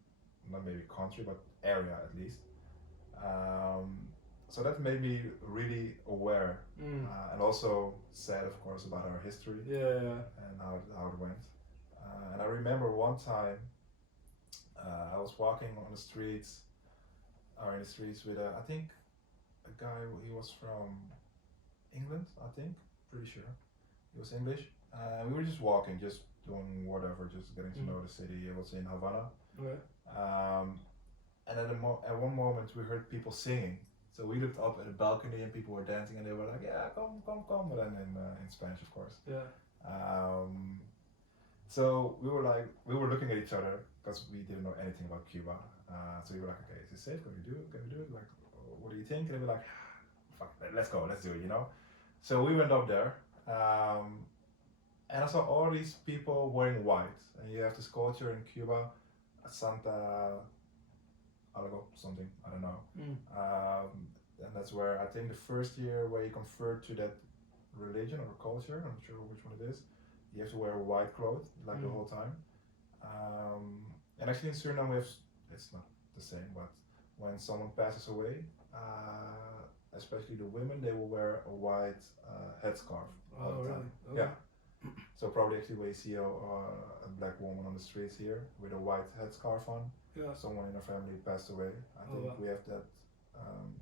Not maybe country, but area at least. So that made me really aware, and also sad, of course, about our history. And how it went. And I remember one time I was walking on the streets, or in the streets with I think a guy. He was from England, I think, pretty sure. He was English. We were just walking, just doing whatever, just getting to know the city. It was in Havana. Okay. And at one moment we heard people singing, so we looked up at the balcony and people were dancing, and they were like, "Yeah, come," but then in Spanish, of course. Yeah. So we were looking at each other because we didn't know anything about Cuba. So we were like, "Okay, is it safe? Can we do it? Like, what do you think?" And they were like, "Fuck, let's go, let's do it," So we went up there, and I saw all these people wearing white, and you have this culture in Cuba. Santa Algo, something, I don't know. And that's where I think the first year where you convert to that religion or culture, I'm not sure which one it is, you have to wear white clothes like the whole time. And actually in Suriname it's not the same. But when someone passes away, especially the women, they will wear a white headscarf all the time. Really? Okay. Yeah. So probably actually when you see a black woman on the streets here with a white headscarf on, someone in her family passed away. I think we have that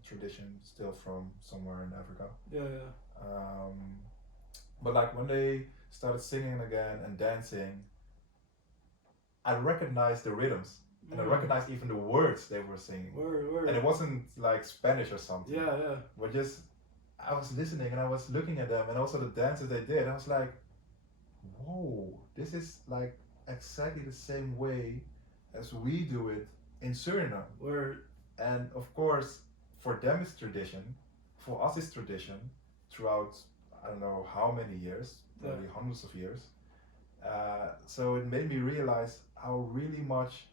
tradition still from somewhere in Africa. But like when they started singing again and dancing, I recognized the rhythms. And I recognized even the words they were singing. Word. And it wasn't like Spanish or something. Yeah. But just, I was listening and I was looking at them and also the dances they did. I was like, whoa, this is like exactly the same way as we do it in Suriname. Word. And of course, for them it's tradition. For us it's tradition throughout, I don't know how many years, probably hundreds of years. So it made me realize how really much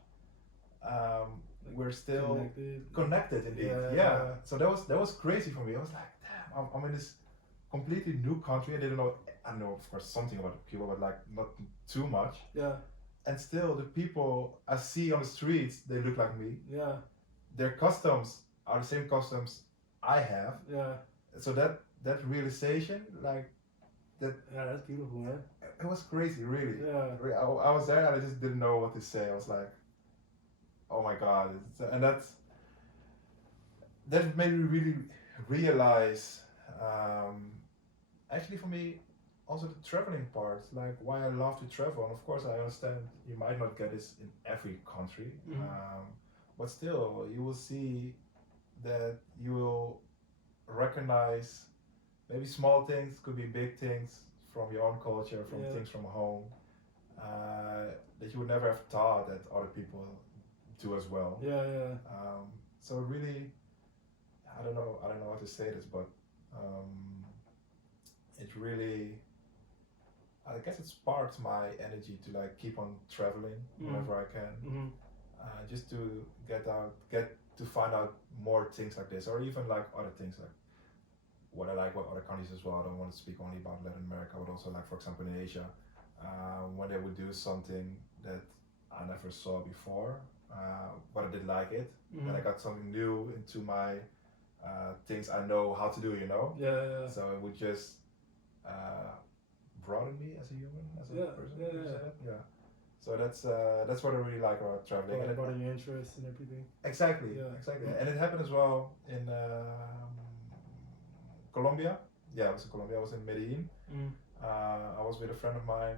we're still connected indeed. Yeah. So that was crazy for me. I was like, damn, I'm in this completely new country. I didn't know. I know, of course, something about the people, but like not too much. Yeah. And still, the people I see on the streets, they look like me. Yeah. Their customs are the same customs I have. Yeah. So that realization, like that. Yeah, that's beautiful, man. It was crazy, really. Yeah. I was there and I just didn't know what to say. I was like, oh my God. And that made me really realize, actually for me, also the traveling part, like why I love to travel. And of course I understand you might not get this in every country, but still you will see that you will recognize maybe small things, could be big things from your own culture, from things from home, that you would never have thought that other people do as well. So really, I don't know how to say this, but it really, I guess it sparks my energy to like keep on traveling whenever I can, just to get to find out more things like this, or even like other things like what I like about other countries as well. I don't want to speak only about Latin America, but also like for example in Asia, when they would do something that I never saw before, but I did like it, and I got something new into my things I know how to do, you know. So it would just broaden me as a human, as a person. So that's what I really like about traveling. And broaden your interests and everything. Exactly. And it happened as well in Colombia. Yeah, it was in Colombia. I was in Medellin. I was with a friend of mine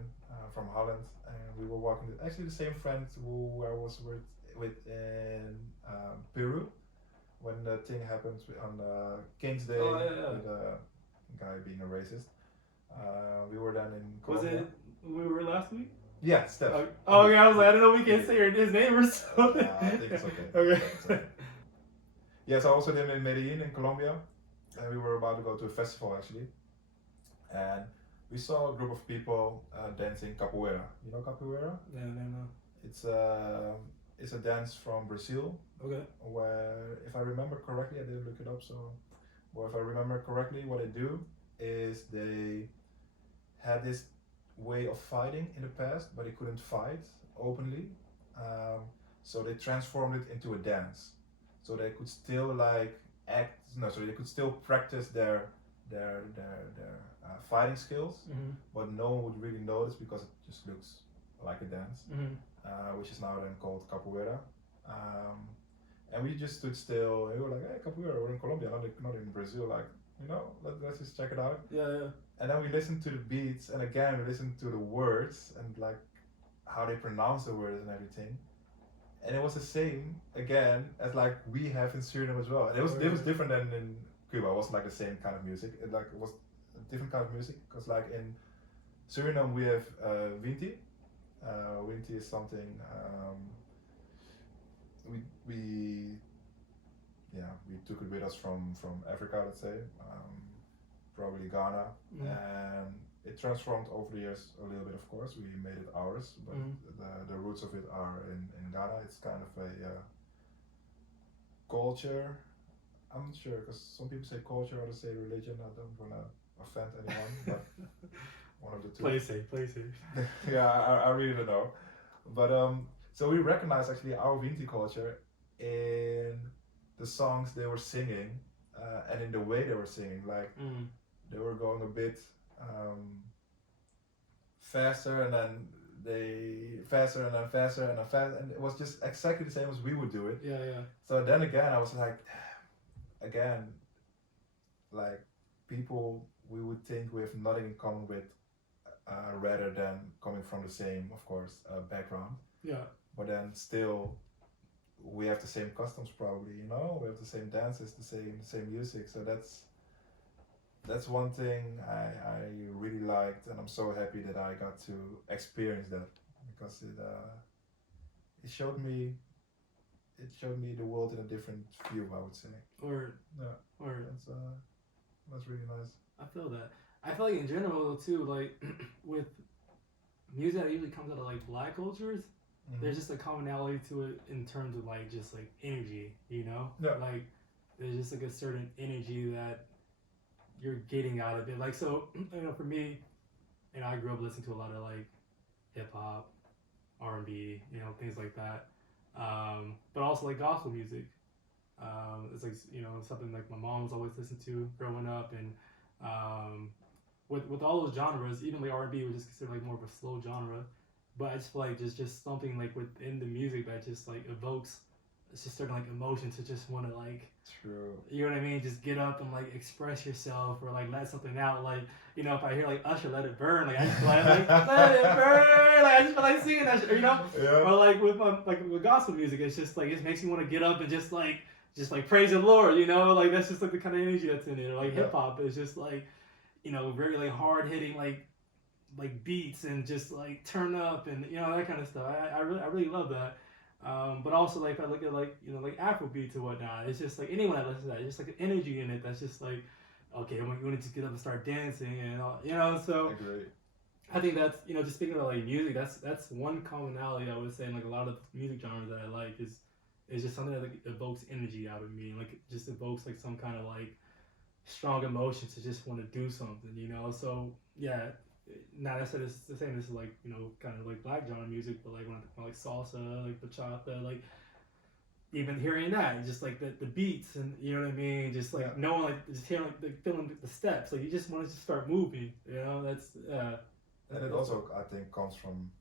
from Holland, and we were walking. Actually, the same friend who I was with in Peru when the thing happened on King's Day with the guy being a racist. We were then in Colombia. Was it we were last week? Yeah, Steph. Okay, I was like, I don't know, we can't say his name or something. I think it's okay. Okay. It's okay. Yeah, so I also lived in Medellin in Colombia, and we were about to go to a festival actually, and we saw a group of people dancing capoeira. You know capoeira? No. It's a dance from Brazil. Okay. Where, if I remember correctly, I didn't look it up, so, well, if I remember correctly, what they do is they had this way of fighting in the past, but they couldn't fight openly, so they transformed it into a dance, so they could still like so they could still practice their fighting skills, but no one would really notice because it just looks like a dance, which is now then called capoeira. And we just stood still and we were like, hey, capoeira, we're in Colombia, not in Brazil, like, you know, let's just check it out. And then we listened to the beats, and again we listened to the words and like how they pronounce the words and everything. And it was the same again as like we have in Suriname as well. And it was different than in Cuba. It wasn't like the same kind of music. It was a different kind of music, because like in Suriname we have Winti. Winti is something we took it with us from Africa, let's say, probably Ghana, and it transformed over the years a little bit. Of course, we made it ours, but the roots of it are in Ghana. It's kind of a culture. I'm not sure, because some people say culture, others say religion. I don't want to offend anyone, but one of the two. Play safe. Yeah, I really don't know, but so we recognize actually our Winti culture in the songs they were singing, and in the way they were singing. Like they were going a bit faster, and then faster and then faster and then fast, and it was just exactly the same as we would do it. Yeah, yeah. So then again, I was like, again, like people we would think we have nothing in common with, rather than coming from the same, of course, background. Yeah. But then still, we have the same customs probably. You know, we have the same dances, the same music. So that's one thing I really liked, and I'm so happy that I got to experience that, because it showed me the world in a different view, I would say. Or that's really nice. I feel that. I feel like in general too, like with music that usually comes out of like black cultures, there's just a commonality to it in terms of like just like energy, you know? Yeah. Like there's just like a certain energy that you're getting out of it. Like, so, you know, for me, you know, I grew up listening to a lot of like hip hop, R&B, you know, things like that. But also like gospel music. It's like, you know, something like my mom was always listening to growing up, and with all those genres, even like R&B was just considered like more of a slow genre. But I just feel like just something like within the music that just like evokes, it's just certain like emotion to just want to like, true, you know what I mean, just get up and like express yourself or like let something out. Like, you know, if I hear like Usher, Let It Burn, like I just feel like let it burn, like I just feel like singing that shit, you know. Yeah. Or like with gospel music, it's just like it makes you want to get up and just like praise the Lord, you know. Like that's just like the kind of energy that's in it. Or like hip hop is just like, you know, very like hard hitting like beats and just like turn up and, you know, that kind of stuff. I really love that. But also like if I look at like, you know, like Afro beats or whatnot, it's just like anyone that listens to that, it's just like an energy in it that's just like, okay, I want you to just get up and start dancing and all, you know. So I think that's, you know, just speaking about like music, that's one commonality I would say in like a lot of music genres that I like is just something that like evokes energy out of me, like just evokes like some kind of like strong emotion to just want to do something, you know. So yeah, not necessarily the same as like, you know, kind of like black genre music, but like when I think about like salsa, like bachata, like even hearing that, just like the beats and, you know what I mean, just like knowing, like just hearing like feeling the steps, like you just want to start moving, you know. That's and it also, I think, comes from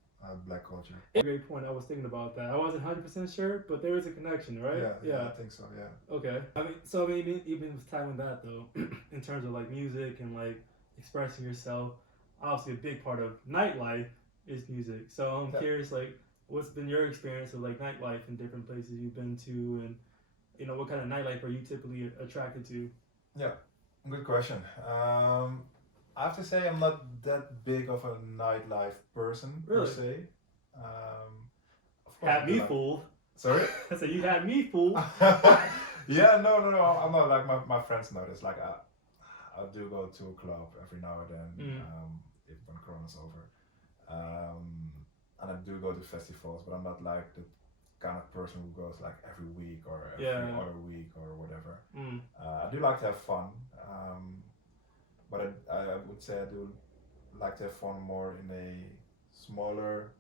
black culture. Great point. I was thinking about that. I wasn't 100% sure, but there is a connection, right? Yeah, I think so. Yeah. Okay. I mean, so maybe even with time with that though, in terms of like music and like expressing yourself, obviously a big part of nightlife is music. So I'm curious, like, what's been your experience of like nightlife in different places you've been to, and, you know, what kind of nightlife are you typically attracted to? Yeah, good question. I have to say I'm not that big of a nightlife person per se. Of course, had me fooled. Sorry? I said you had me fooled. Yeah, no. I'm not like my friends know this. Like I do go to a club every now and then, if when Corona's over, and I do go to festivals, but I'm not like the kind of person who goes like every week or every other week or whatever. I do like to have fun. But I would say I do like to have fun more in a smaller,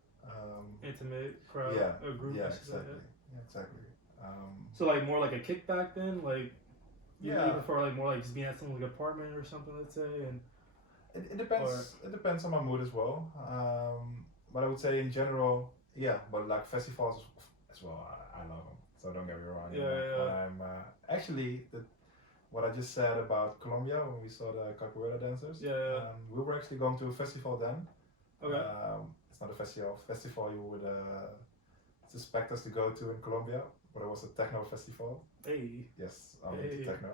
intimate crowd, or group. Yeah, exactly. Yeah, exactly. So like more like a kickback then, like you prefer like more like just being at someone's like apartment or something, let's say, and it depends. It depends on my mood as well. But I would say in general, yeah. But like festivals as well, I love them. So don't get me wrong. I'm actually what I just said about Colombia when we saw the capoeira dancers. We were actually going to a festival then. Okay. It's not a festival you would suspect us to go to in Colombia, but it was a techno festival. Hey. Yes, into techno.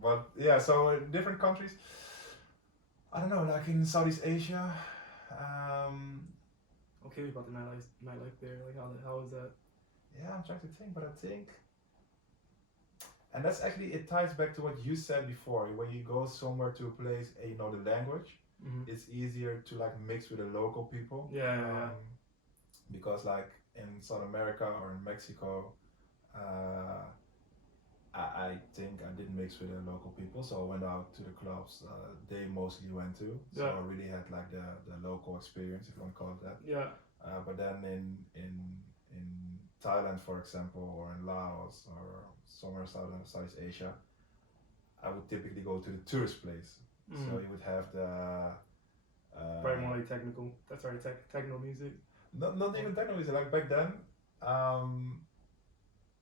But yeah, so in different countries, I don't know, like in Southeast Asia. Okay, about the nightlife there, like how is that? Yeah, I'm trying to think, but I think. And that's actually, it ties back to what you said before. When you go somewhere to a place and you know the language, it's easier to like mix with the local people. Because like in South America or in Mexico, I think I didn't mix with the local people, so I went out to the clubs they mostly went to. So I really had like the local experience, if you want to call it that. But then in in Thailand, for example, or in Laos, or somewhere in Southeast Asia, I would typically go to the tourist place. So you would have the probably more like techno music. Not even techno music. Like back then, I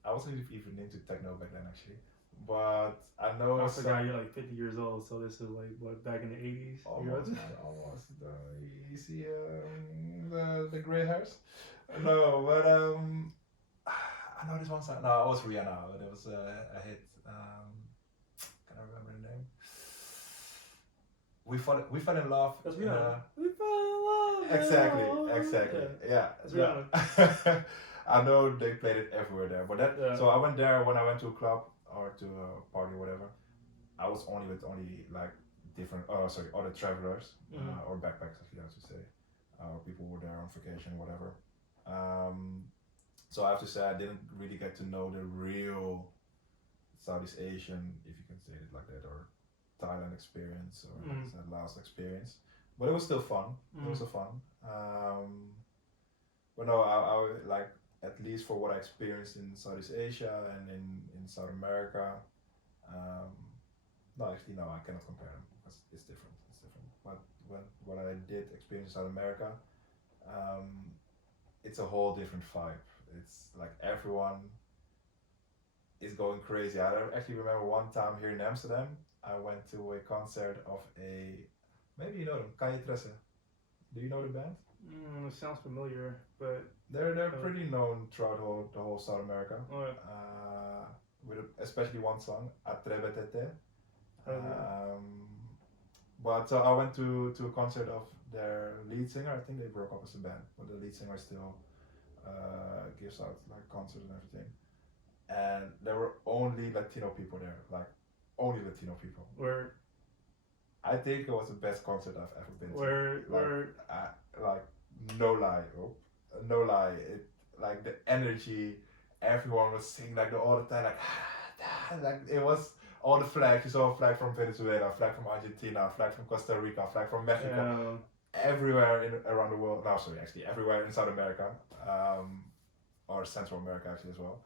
wasn't even into techno back then actually, but I know. I forgot you're like 50 years old, so this is like what, back in the 80s. Almost. You see the gray hairs. No, but I know this one song. No, it was Rihanna, but it was a hit. Can I remember the name? We fell in love. That's Rihanna. We fell in love. Exactly. Yeah. That's Rihanna. I know they played it everywhere there, but so I went there when I went to a club or to a party or whatever. I was only with like different, other travelers or backpackers, if you have to say, or people who were there on vacation, whatever. So I have to say I didn't really get to know the real Southeast Asian, if you can say it like that, or Thailand experience or Laos experience, but it was still fun. It was still fun. But no, I like, at least for what I experienced in Southeast Asia and in South America. No, actually, no, I cannot compare them because it's different. It's different. But what I did experience in South America, it's a whole different vibe. It's like everyone is going crazy. I actually remember one time here in Amsterdam, I went to a concert of maybe you know them, Calle 13. Do you know the band? It sounds familiar, but they're pretty known throughout the whole South America. Oh, yeah. With especially one song, Atrévete. But I went to a concert of their lead singer. I think they broke up as a band, but the lead singer still gives out like concerts and everything. And there were only Latino people there, like only Latino people. Where? I think it was the best concert I've ever been to. Like no lie, no lie. Like the energy, everyone was singing like all the time, like it was all the flags. You saw a flag from Venezuela, a flag from Argentina, a flag from Costa Rica, a flag from Mexico, everywhere around the world. No, sorry, actually everywhere in South America, or Central America actually as well.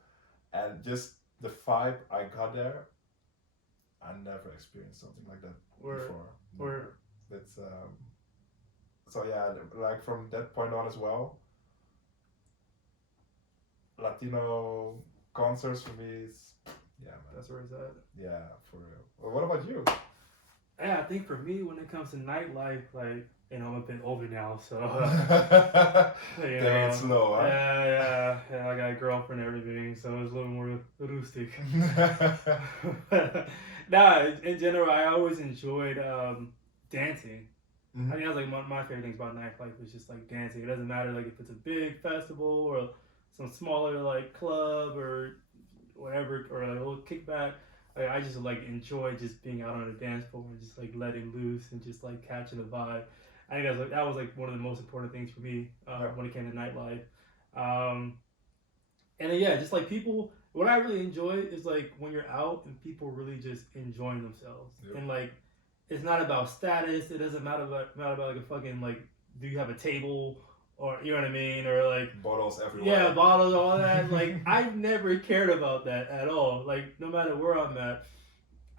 And just the vibe I got there, I never experienced something like that before. That's so yeah, like from that point on as well, Latino concerts for me is, yeah, man. That's where it's at. Yeah, for real. Well, what about you? Yeah, I think for me, when it comes to nightlife, like, you know, I'm a bit older now, so take it slow, huh? Yeah, I got a girlfriend and everything, so it's a little more rustic. Nah, in general, I always enjoyed dancing. I think that's like my favorite things about nightlife is just like dancing. It doesn't matter like if it's a big festival or some smaller like club or whatever, or like a little kickback. Like, I just like enjoy just being out on the dance floor and just like letting loose and just like catching the vibe. I think that was like one of the most important things for me when it came to nightlife. And then, yeah, just like people, what I really enjoy is like when you're out and people really just enjoying themselves. Yep. And like, it's not about status. It doesn't matter about like a fucking like, do you have a table or, you know what I mean? Or like bottles everywhere. Yeah, bottles, all that. Like, I've never cared about that at all. Like, no matter where I'm at,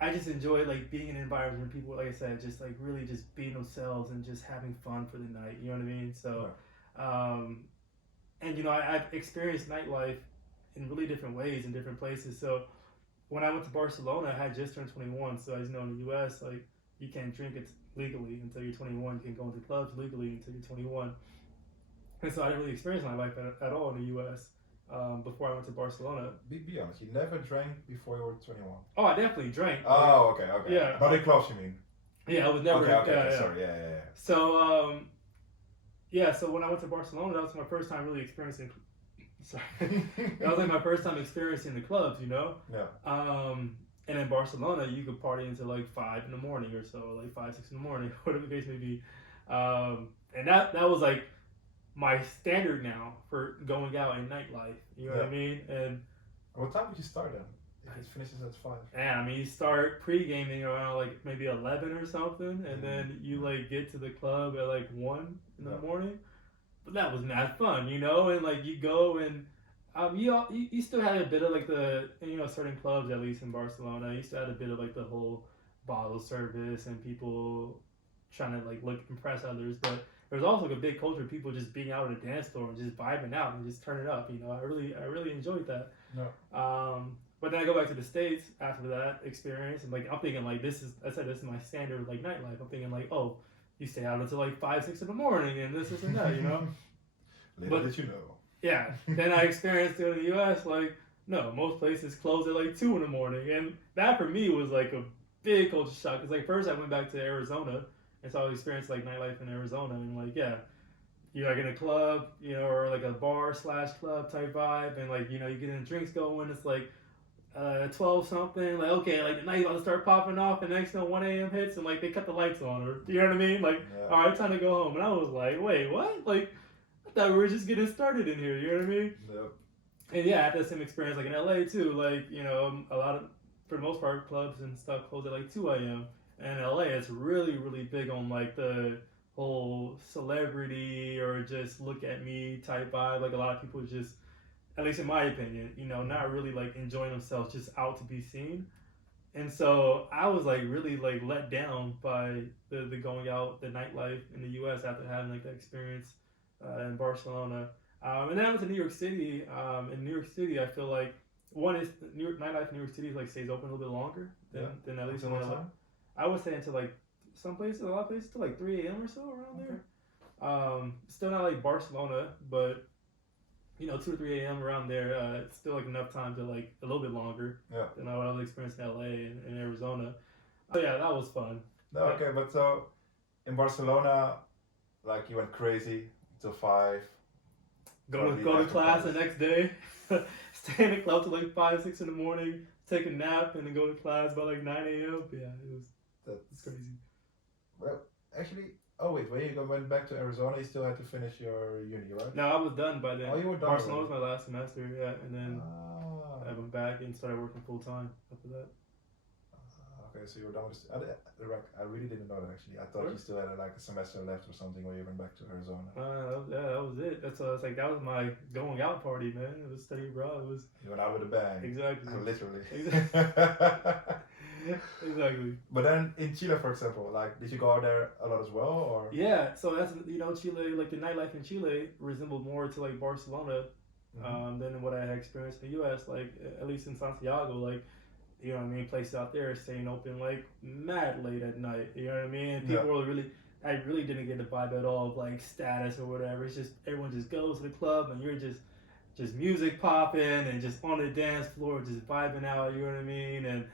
I just enjoy like being in environments where people, like I said, just like really just being themselves and just having fun for the night. You know what I mean? So, and you know, I've experienced nightlife in really different ways in different places. So, when I went to Barcelona, I had just turned 21. So, as you know, in the U.S., like you can't drink it legally until you're 21. You can go into clubs legally until you're 21. And so I didn't really experience nightlife at all in the U.S. Before I went to Barcelona. Be honest, you never drank before you were 21? Oh, I definitely drank. Oh, okay. Yeah. But in clubs, you mean? Yeah, I was never. Okay. Sorry, yeah. So, so when I went to Barcelona, that was my first time really experiencing. Sorry, that was like my first time experiencing the clubs, you know. Yeah. And in Barcelona, you could party until like 5 in the morning or so, like 5, 6 in the morning, whatever the case may be. And that was like my standard now for going out in nightlife. You know what I mean? And what time did you start then? If it finishes at 5. Yeah, I mean, you start pre-gaming around like maybe 11 or something, and then you like get to the club at like 1 in the morning. but that was mad fun, you know. And like you go and you still had a bit of like the certain clubs at least in Barcelona. You still had a bit of like the whole bottle service and people trying to like look impress others, but there's also like a big culture of people just being out at a dance floor and just vibing out and just turning up. You know, I really enjoyed that. No. But then I go back to the States after that experience, and like I'm thinking like this is I said this is my standard like nightlife. I'm thinking like, oh, you stay out until like 5, 6 in the morning and this and that, you know. Little did you know. Yeah. Then I experienced it in the U.S. Like no, most places close at like 2 in the morning, and that for me was like a big culture shock. Cause like first I went back to Arizona, and so I experienced like nightlife in Arizona, and like yeah, you're like in a club, you know, or like a bar slash club type vibe, and like you know you get in drinks going. It's like 12 something, like okay, like the night's about to start popping off, and next thing 1 a.m. hits, and like they cut the lights on, or you know what I mean? Like, all right, time to go home. And I was like, wait, what? Like, I thought we were just getting started in here. You know what I mean? Yep. And yeah, I had the same experience like in LA too. Like, you know, a lot of, for the most part, clubs and stuff close at like 2 a.m. And in LA, it's really, really big on like the whole celebrity or just look at me type vibe. Like a lot of people just, at least in my opinion, you know, not really like enjoying themselves, just out to be seen. And so I was like really like let down by the going out, the nightlife in the U.S. after having like that experience in Barcelona. And then I went to New York City. In New York City, I feel like one is nightlife in New York City like stays open a little bit longer than at least in LA. I would say until like some places, a lot of places, to like 3 a.m. or so around there. Still not like Barcelona, but you know, 2 or 3 a.m. around there. It's still like enough time to like a little bit longer than what I was experiencing in LA and Arizona. So yeah, that was fun. No, okay, but so in Barcelona, like you went crazy till 5. Go to class the next day. Stay in the club till like 5, 6 in the morning. Take a nap and then go to class by like 9 a.m. Yeah, it's crazy. Well, actually. Oh wait, when you went back to Arizona, you still had to finish your uni, right? No, I was done by then. Oh, you were done. Barcelona was my last semester, yeah, and then I went back and started working full time after that. Okay, so you were done with. I really didn't know that actually. I thought you still had like a semester left or something when you went back to Arizona. Yeah, that was it. That's it's like that was my going out party, man. It was study abroad. It was. You went out with a bang. Exactly. Literally. Exactly. Exactly. But then in Chile, for example, like, did you go out there a lot as well, or? Yeah, so that's Chile. Like the nightlife in Chile resembled more to like Barcelona, than what I had experienced in the U.S. Like at least in Santiago, like you know what I mean, places out there staying open like mad late at night. You know what I mean? And people were really. I really didn't get the vibe at all of like status or whatever. It's just everyone just goes to the club and you're just music popping and just on the dance floor just vibing out. You know what I mean? And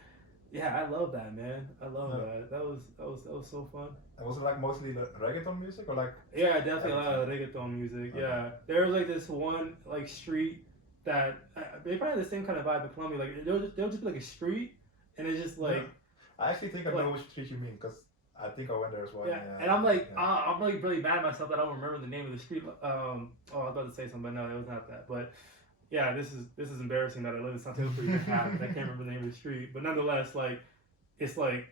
yeah, I love that, man. I love that. That was so fun. And was it like mostly the reggaeton music or like? Yeah, definitely a lot of reggaeton music. Okay. Yeah, there was like this one like street that they probably had the same kind of vibe in Colombia. Like they'll just be like a street, and it's just like. Yeah. I actually think I know which street you mean because I think I went there as well. Yeah, and I'm like I'm like really mad at myself that I don't remember the name of the street. I was about to say something, but no, it was not that. But yeah, this is embarrassing that I live in Santiago for even half. I can't remember the name of the street, but nonetheless, like it's like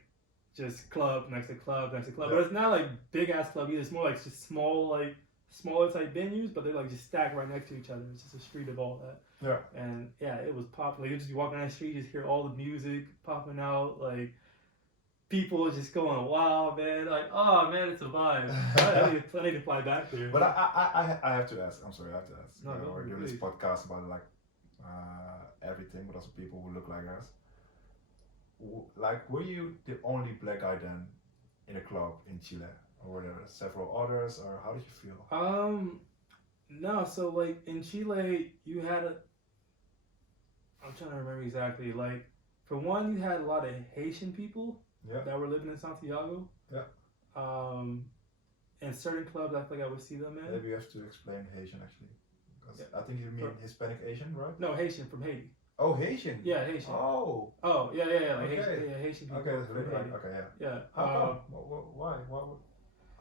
just club next to club next to club. But it's not like big ass club either. It's more like just small like smaller type venues, but they're like just stacked right next to each other. It's just a street of all that. Yeah. And yeah, it was popping. Like you just be walking down the street, you just hear all the music popping out, like. People just going wild, man. Like, oh man, it's a vibe. I need to fly back there. But I have to ask. I'm sorry, I have to ask. No, we're doing this podcast about like everything, but also people who look like us. Like, were you the only black guy then in a club in Chile, or were there several others, or how did you feel? No. So like in Chile, you had I'm trying to remember exactly. Like, for one, you had a lot of Haitian people. Yeah. That were living in Santiago. Yeah. And certain clubs, I think I would see them in. Maybe you have to explain Haitian actually, because I think you mean Hispanic Asian, right? No, Haitian from Haiti. Oh, Haitian. Yeah, Haitian. Oh. Oh, yeah, like okay. Haitian people. Okay, okay, yeah. Yeah. How come? Why?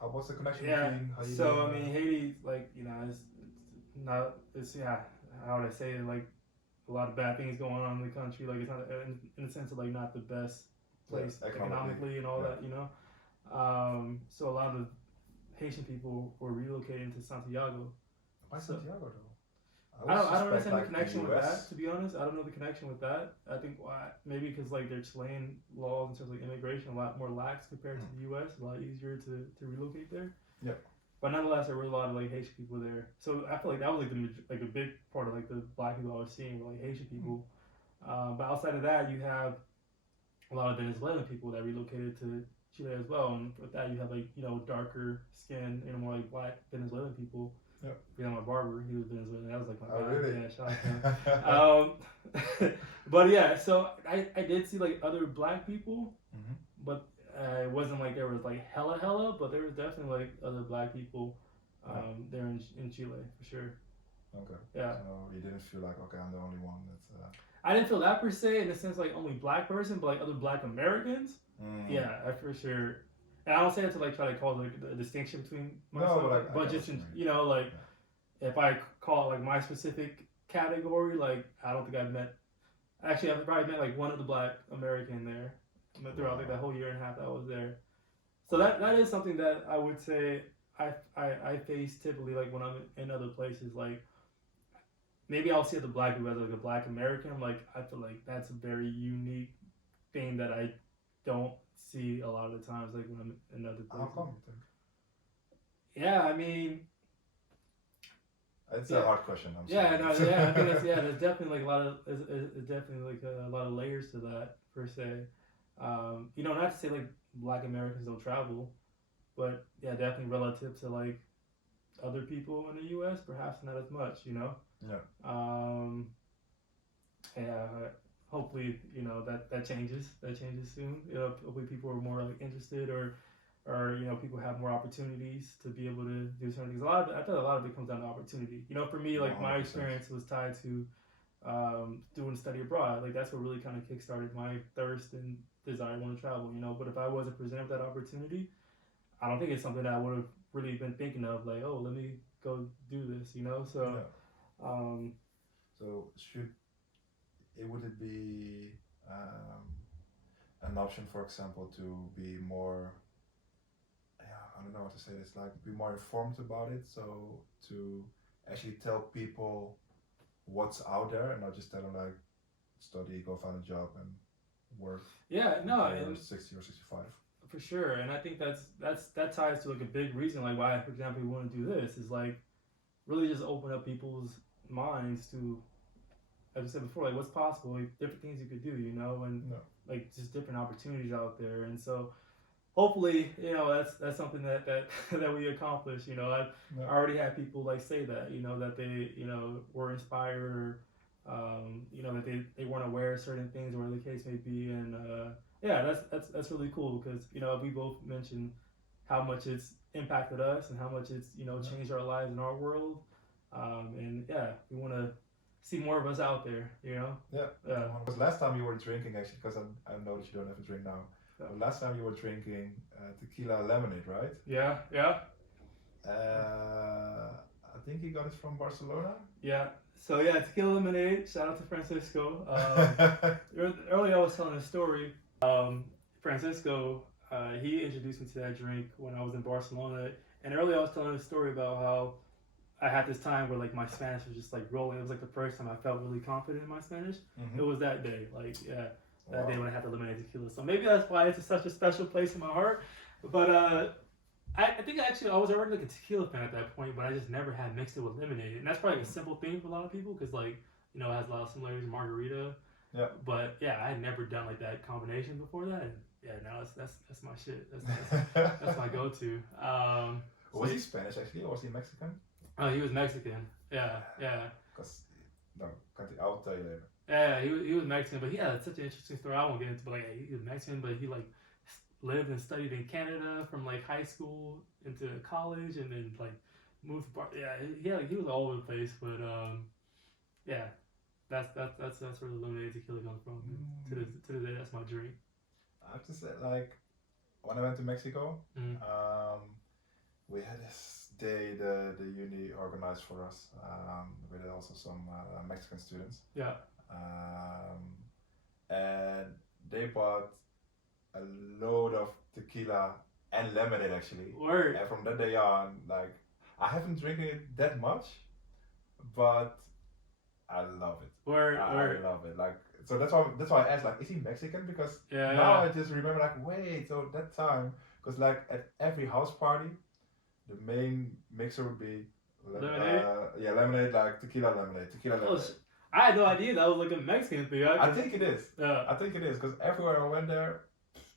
What's the connection between how you? So I mean, Haiti, like it's not. It's how would I say it? Like a lot of bad things going on in the country. Like it's not in the sense of like not the best place economically and all that, so a lot of Haitian people were relocating to Santiago, Why So, Santiago though? I don't suspect, understand like, the connection the with US. that. To be honest, I don't know the connection with that. I think why maybe because like their Chilean laws in terms of like, immigration a lot more lax compared to the U.S. A lot easier to relocate there. Yeah. But nonetheless, there were a lot of like Haitian people there. So I feel like that was like a big part of like the black people I was seeing were like Haitian people. But outside of that, you have a lot of Venezuelan people that relocated to Chile as well. And with that, you have like darker skin and more like black Venezuelan people. Yep. Yeah, my barber, he was Venezuelan. That was like my guy. Really? Yeah, shout out to him. But yeah, so I did see like other black people, but it wasn't like there was like hella, but there was definitely like other black people there in Chile for sure. Okay. Yeah. So you didn't feel like, okay, I'm the only one that's. I didn't feel that per se in the sense like only black person, but like other black Americans. Yeah, I for sure. And I don't say it to like try to cause like the distinction between myself, but just like if I call it like my specific category, like I don't think I've met. Actually, I've probably met like one of the black American there throughout like that whole year and a half that I was there. So that is something that I would say I face typically like when I'm in other places. Like maybe I'll see the black people as like a black American. Like I feel like that's a very unique thing that I don't see a lot of the times. Like when I'm in other places. How come you think? Yeah, I mean. It's a hard question. I'm sorry. I think that's There's definitely like a lot of there's definitely like a lot of layers to that per se. Not to say like black Americans don't travel, but yeah, definitely relative to like other people in the U.S., perhaps not as much. Yeah. Yeah. Hopefully, that changes. That changes soon. Hopefully, people are more like interested or people have more opportunities to be able to do certain things. I thought a lot of it comes down to opportunity. For me, like 100%. My experience was tied to doing study abroad. Like that's what really kind of kickstarted my thirst and desire to want to travel. But if I wasn't presented with that opportunity, I don't think it's something that I would have really been thinking of. Like, oh, let me go do this. So. Yeah. So would it be an option, for example, to be more? I don't know how to say this, like be more informed about it, so to actually tell people what's out there and not just tell them like study, go find a job and work. Yeah, no, and 60 or 65. For sure, and I think that ties to like a big reason like why, for example, we want to do this is like really just open up people's minds to, as I said before, like what's possible, like different things you could do, and like just different opportunities out there, and so. Hopefully, that's something that we accomplish. I already had people like say that, that they, were inspired or, that they weren't aware of certain things or whatever the case may be. And that's really cool because, we both mentioned how much it's impacted us and how much it's, changed our lives and our world. And we want to see more of us out there, Yeah. Because last time you were drinking, actually, because I know that you don't have a drink now. Last time you were drinking tequila lemonade, right? Yeah. I think you got it from Barcelona. Yeah. So tequila lemonade. Shout out to Francisco. Earlier I was telling a story. Francisco, he introduced me to that drink when I was in Barcelona, and earlier I was telling a story about how I had this time where like my Spanish was just like rolling. It was like the first time I felt really confident in my Spanish. Mm-hmm. It was that day. Like that day when I had the lemonade tequila. So maybe that's why it's such a special place in my heart. But I think actually I was already like a tequila fan at that point, but I just never had mixed it with lemonade. And that's probably like a simple thing for a lot of people because like, it has a lot of similarities to margarita. Yeah. But I had never done like that combination before that. And now that's my shit. That's my go-to. Was he Spanish actually or was he Mexican? Oh, he was Mexican. Yeah. I'll tell you later. Yeah, he was Mexican, but he had such an interesting story. I won't get into, but like he was Mexican, but he like lived and studied in Canada from like high school into college, and then like moved to he was all over the place. But that's where the lemonade tequila comes from. To the day, that's my drink. I have to say, like when I went to Mexico, we had this day the uni organized for us with also some Mexican students. Yeah. And they bought a load of tequila and lemonade actually. Word. And from that day on, like I haven't drinking it that much, but I love it. I love it. Like, so that's why I asked, like, is he Mexican? Because now I just remember, like, wait, so that time, because like at every house party, the main mixer would be lemonade. Lemonade, like tequila lemonade. I had no idea that was like a Mexican thing. I think it is. I think it is, because everywhere I went there,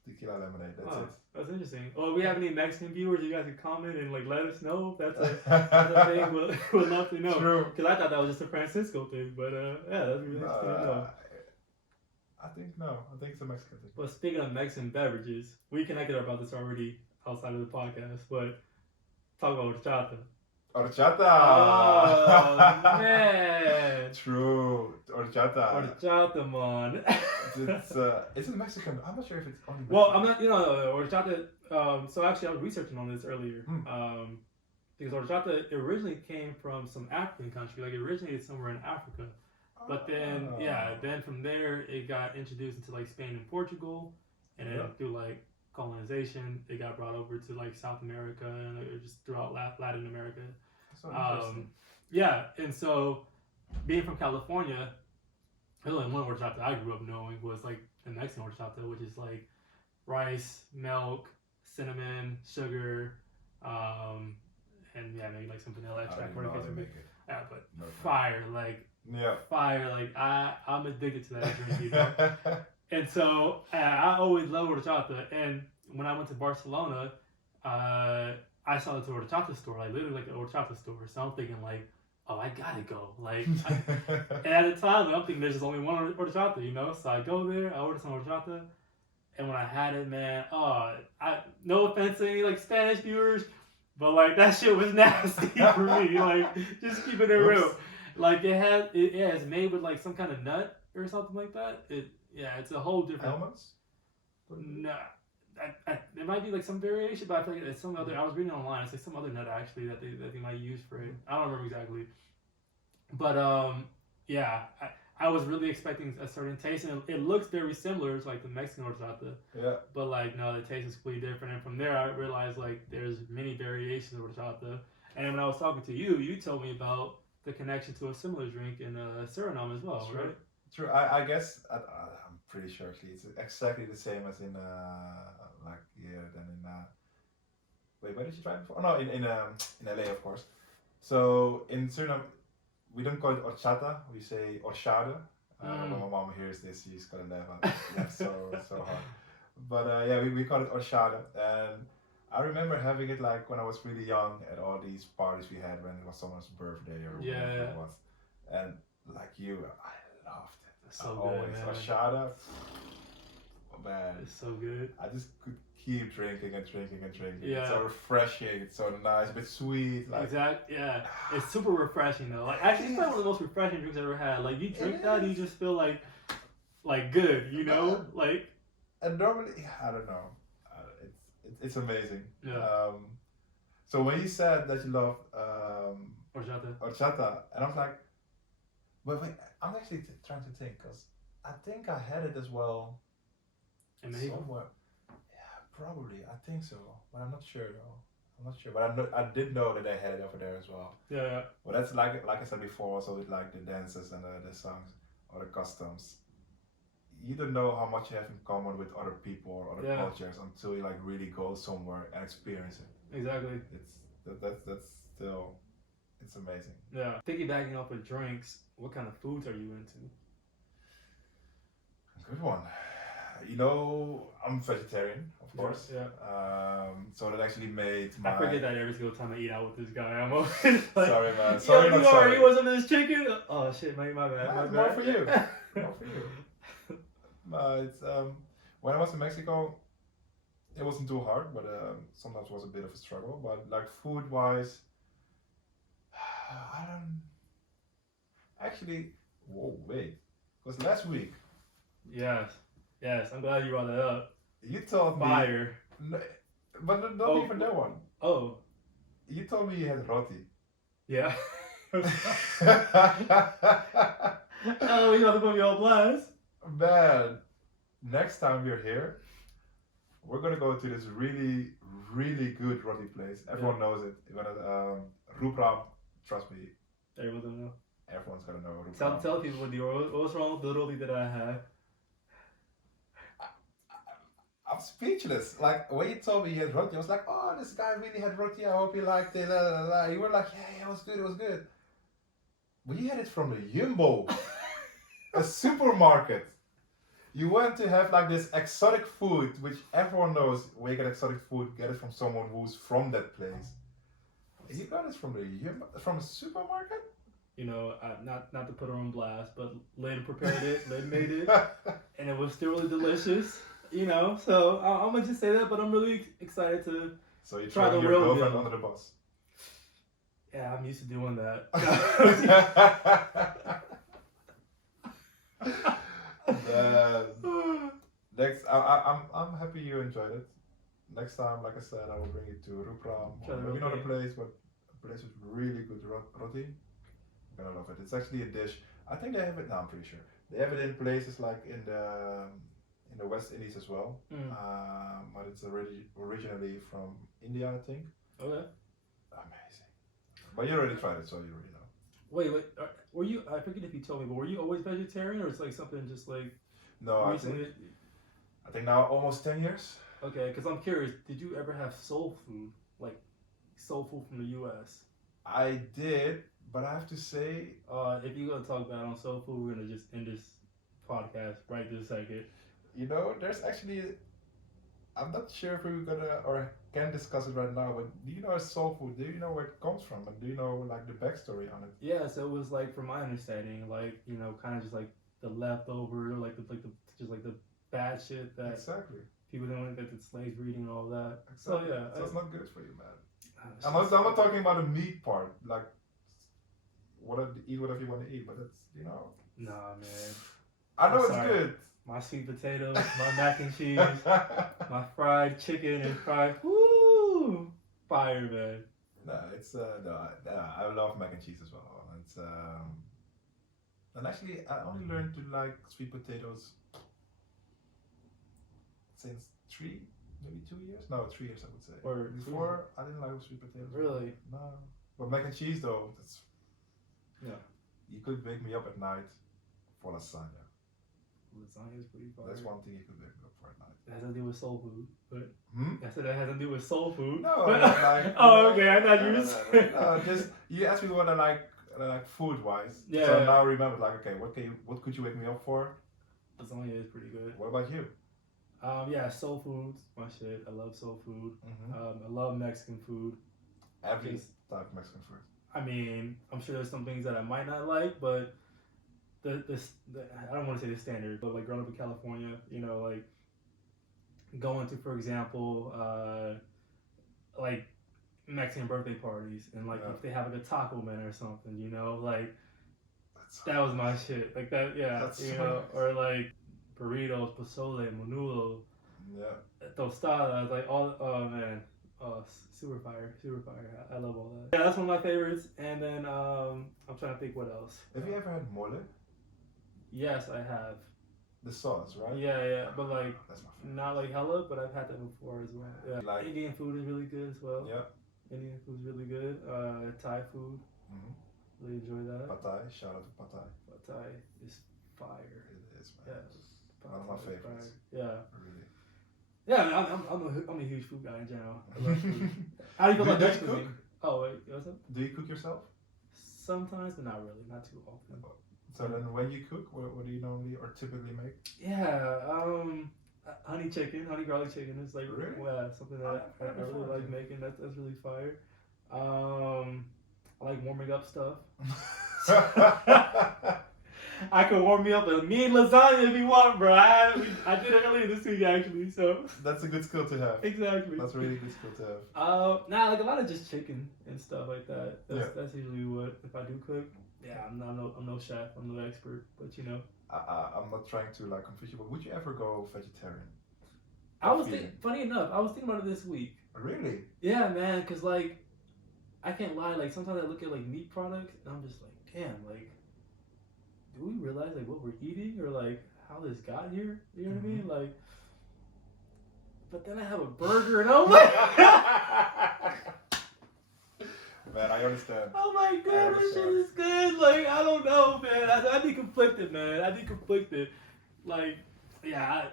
tequila lemonade. That's it. That's interesting. Well, we have any Mexican viewers? You guys can comment and like let us know if that's a thing. We'll love to know. True. Because I thought that was just a Francisco thing, but yeah, that's really interesting to know. I think it's a Mexican thing. But speaking of Mexican beverages, we connected about this already outside of the podcast, but talk about horchata. Horchata! Oh, man! True. Horchata. Horchata, man. It's Mexican. I'm not sure if it's only Mexican. Well, I'm not, horchata, so actually I was researching on this earlier. Because horchata originally came from some African country. Like, it originated somewhere in Africa. But then, then from there, it got introduced into, like, Spain and Portugal. And then through, like, colonization, it got brought over to, like, South America and just throughout Latin America. So interesting. And so, being from California, the only one horchata I grew up knowing was, like, the Mexican horchata, which is, like, rice, milk, cinnamon, sugar, and, maybe, like, some vanilla extract. Yeah, but fire, like, I'm addicted to that drink, you know? And so, I always loved horchata, and when I went to Barcelona, I saw the horchata store, like, literally like a horchata store, so I'm thinking, like, oh, I gotta go, like, and at the time, I'm thinking there's just only one horchata, you know, so I go there, I order some horchata, and when I had it, man, no offense to any, like, Spanish viewers, but, like, that shit was nasty for me, like, just keeping it real. Like, it's made with, like, some kind of nut or something like that. It's a whole different... Almonds? No. It might be, like, some variation, but I feel like it's some other... I was reading online. It's, like, some other nut, actually, that they might use for it. I don't remember exactly. But, I was really expecting a certain taste, and it looks very similar to, like, the Mexican horchata. Yeah. But, like, no, the taste is completely different. And from there, I realized, like, there's many variations of horchata. And when I was talking to you, you told me about the connection to a similar drink in Suriname as well, right? True. I guess I'm pretty sure actually it's exactly the same as in wait, where did you try it before? Oh no, in LA, of course. So in Suriname, we don't call it horchata. We say horchade. When my mom hears this, she's gonna laugh so hard. But we call it horchade, and I remember having it like when I was really young at all these parties we had when it was someone's birthday or whatever it was. And like you, I loved it. It's so good, man. Horchata, man. It's so good. I just could keep drinking and drinking and drinking. Yeah. It's so refreshing. It's so nice, a bit sweet. Like, exactly. Yeah. It's super refreshing though. Like, actually, it's probably one of the most refreshing drinks I've ever had. Like, you drink that, you just feel like good, you know? Like. And normally, I don't know. It's amazing. Yeah. So when you said that you love horchata, and I was like, wait, I'm actually trying to think, because I think I had it as well. In Mexico? Somewhere. Yeah, probably. I think so, but I'm not sure though. But I did know that they had it over there as well. Yeah. Well, that's like I said before, also with like the dances and the songs or the customs. You don't know how much you have in common with other people or other cultures until you like really go somewhere and experience it. Exactly. That's still, it's amazing. Yeah. Piggybacking off of drinks, what kind of foods are you into? Good one. You know, I'm vegetarian, of course. Yeah. So that actually made I forget that every single time I eat out with this guy. I'm always like, sorry, man. Sorry, not sorry. You want some of this chicken? Oh shit, mate, my bad. Nah, more for you. More for you. It's when I was in Mexico, it wasn't too hard, but sometimes it was a bit of a struggle. But like food wise, I don't actually. Whoa, wait, because last week. Yes, I'm glad you brought that up. You told me fire, but not even that one. Oh, you told me you had roti. Yeah. Oh, you have to put me on blast. Man, next time we're here, we're gonna go to this really, really good roti place. Everyone knows it. You're gonna Rupram, trust me, Everyone's gonna know. Everyone's gonna know. Tell people what Dior. What's wrong with the roti that I have? I'm speechless. Like when you told me he had roti, I was like, oh, this guy really had roti. I hope he liked it. You were like, yeah, it was good. It was good. We had it from the Jumbo, a supermarket. You went to have like this exotic food, which everyone knows. When you get exotic food, get it from someone who's from that place. You got it from the Jumbo, from a supermarket. You know, not to put her on blast, but Lynn prepared it. Lynn made it, and it was still really delicious. You know, so I'm gonna just say that, but I'm really excited to try the real girlfriend under the bus. Yeah, I'm used to doing that. Next, I'm happy you enjoyed it. Next time, like I said, I will bring you to Rupram. Maybe not a place, but a place with really good roti. You're gonna love it. It's actually a dish. I think they have it now. I'm pretty sure they have it in places like in the West Indies as well. But it's originally from India, I think. Okay. Amazing. But you already tried it, so you already know. Wait. Were you? I forget if you told me, but were you always vegetarian, or it's like something just like? No, I think now almost 10 years. Okay, because I'm curious. Did you ever have soul food, like soul food from the U.S.? I did, but I have to say, if you're gonna talk bad on soul food, we're gonna just end this podcast right this second. You know, there's actually, I'm not sure if we're gonna or can discuss it right now, but do you know soul food? Do you know where it comes from? And do you know like the backstory on it? Yeah, so it was like, from my understanding, like, you know, kind of just like the leftover, like the bad shit that people didn't want, that the slaves were eating and all that. Exactly. So yeah, so it's not good for you, man. I'm not talking about the meat part, like eat whatever you want to eat, but it's, you know. Nah, man. I know it's good. My sweet potatoes, my mac and cheese, my fried chicken and fried, woo, fire, man. I love mac and cheese as well. It's and actually I only learned to like sweet potatoes since 2 years. No, 3 years I would say. Or before I didn't like sweet potatoes. Really? No, but mac and cheese though, that's yeah. You could wake me up at night for lasagna. Lasagna is pretty fire. That's one thing you could wake me up for at night. It has to do with soul food, but I said that has to do with soul food. No, but, like, okay, I thought you were saying. No, just you asked me what I like food wise. Yeah. So now I remember, like, okay, what could you wake me up for? Lasagna is pretty good. What about you? Yeah, soul food's my shit. I love soul food. Mm-hmm. I love Mexican food. Every type of Mexican food. I mean, I'm sure there's some things that I might not like, but the I don't want to say the standard, but like growing up in California, you know, like going to, for example, like Mexican birthday parties, and like if they have like a taco man or something, you know, like that was my shit. Like that, yeah, that's you know, or like burritos, pozole, menudo, tostadas, like all. Oh man, oh super fire. I love all that. Yeah, that's one of my favorites. And then I'm trying to think what else. Have you ever had mole? Yes, I have. The sauce, right? Yeah, but like that's my favorite. Not like hella, but I've had that before as well. Yeah, like Indian food is really good as well. Yeah. Indian food is really good. Thai food. Really enjoy that. Pad Thai, shout out to Pad Thai. Pad Thai is fire. It is, man. Yeah, one of my favorites. Yeah. Really. Yeah, I'm a huge food guy in general. I love food. How do you feel about Dutch cooking? Oh wait, what's up? Do you cook yourself? Sometimes, but not really, not too often. So then, when you cook, what do you normally or typically make? Yeah, honey garlic chicken is like something that I really like making. That's really fire. I like warming up stuff. I can warm me up a mean lasagna if you want, bro. I did it earlier this week actually, so that's a good skill to have. Exactly. That's a really good skill to have. Like a lot of just chicken and stuff like that. That's usually what, if I do cook. Yeah, I'm no chef. I'm no expert, but you know. I'm not trying to like confuse you, but would you ever go vegetarian? Funny enough, I was thinking about it this week. Really? Yeah, man, cause like, I can't lie. Like sometimes I look at like meat products and I'm just like, damn, like, do we realize like what we're eating or like how this got here? You know what I mean? Like, but then I have a burger and I'm like. Man, I understand. Oh my god, this shit is good. I'd be conflicted, man. I'd be conflicted. Like, yeah,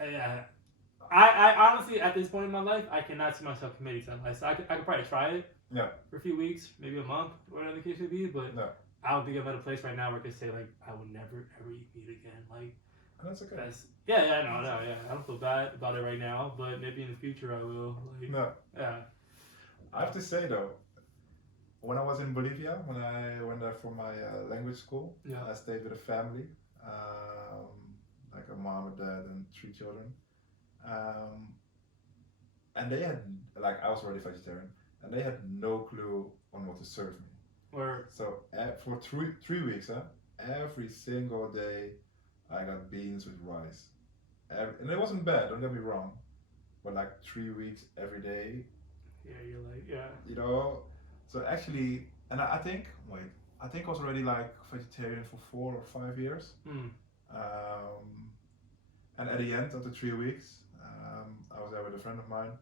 I honestly, at this point in my life, I cannot see myself committing to that life. So I could probably try it. Yeah. For a few weeks, maybe a month, whatever the case may be. But I don't think I'm at a place right now where I could say like I would never ever eat meat again. Like, and that's okay. I know. I don't feel bad about it right now, but maybe in the future I will. Like, yeah. I have to say though, when I was in Bolivia, when I went there for my language school, I stayed with a family, like a mom, a dad, and 3 children. And they had, like, I was already vegetarian, and they had no clue on what to serve me. So for 3 weeks, every single day, I got beans with rice. And it wasn't bad, don't get me wrong, but like 3 weeks every day. Yeah, you're like, You know, so actually, and I think I was already like vegetarian for 4 or 5 years. And at the end of the 3 weeks, I was there with a friend of mine.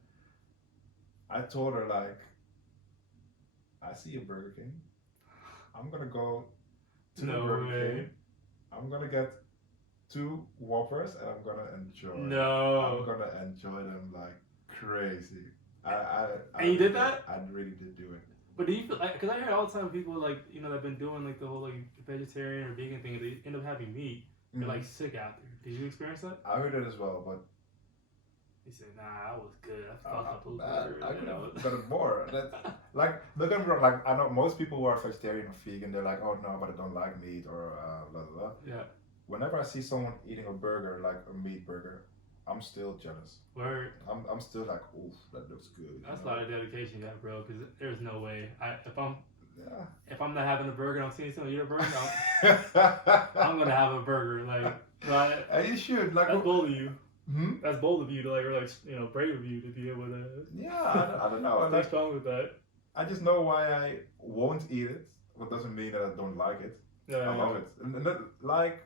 I told her, like, I see a Burger King. I'm gonna go to the Burger King. I'm gonna get 2 Whoppers and I'm gonna enjoy. I'm gonna enjoy them like crazy. And you did that? I really did do it. But do you feel like, because I hear all the time people like, you know, that've been doing like the whole like vegetarian or vegan thing, they end up having meat. They're like sick after. Did you experience that? I heard it as well, but he said, "Nah, I was good. I fucked up those burgers." I could have got it more. Like, don't get me wrong. Like, I know most people who are vegetarian or vegan, they're like, "Oh no, but I don't like meat," or blah blah blah. Yeah. Whenever I see someone eating a burger, like a meat burger, I'm still jealous. Word. I'm still like, oof, that looks good. That's a lot of dedication you got, bro. Because there's no way. If I'm not having a burger, and I'm seeing someone eat a burger, I'm gonna have a burger. Like, and you should. Like, that's bold of you. That's bold of you to like, or like, you know, brave of you to be able to. Yeah, I don't know. Stay strong with that. I just know why I won't eat it. What doesn't mean that I don't like it. I love it. And that, like,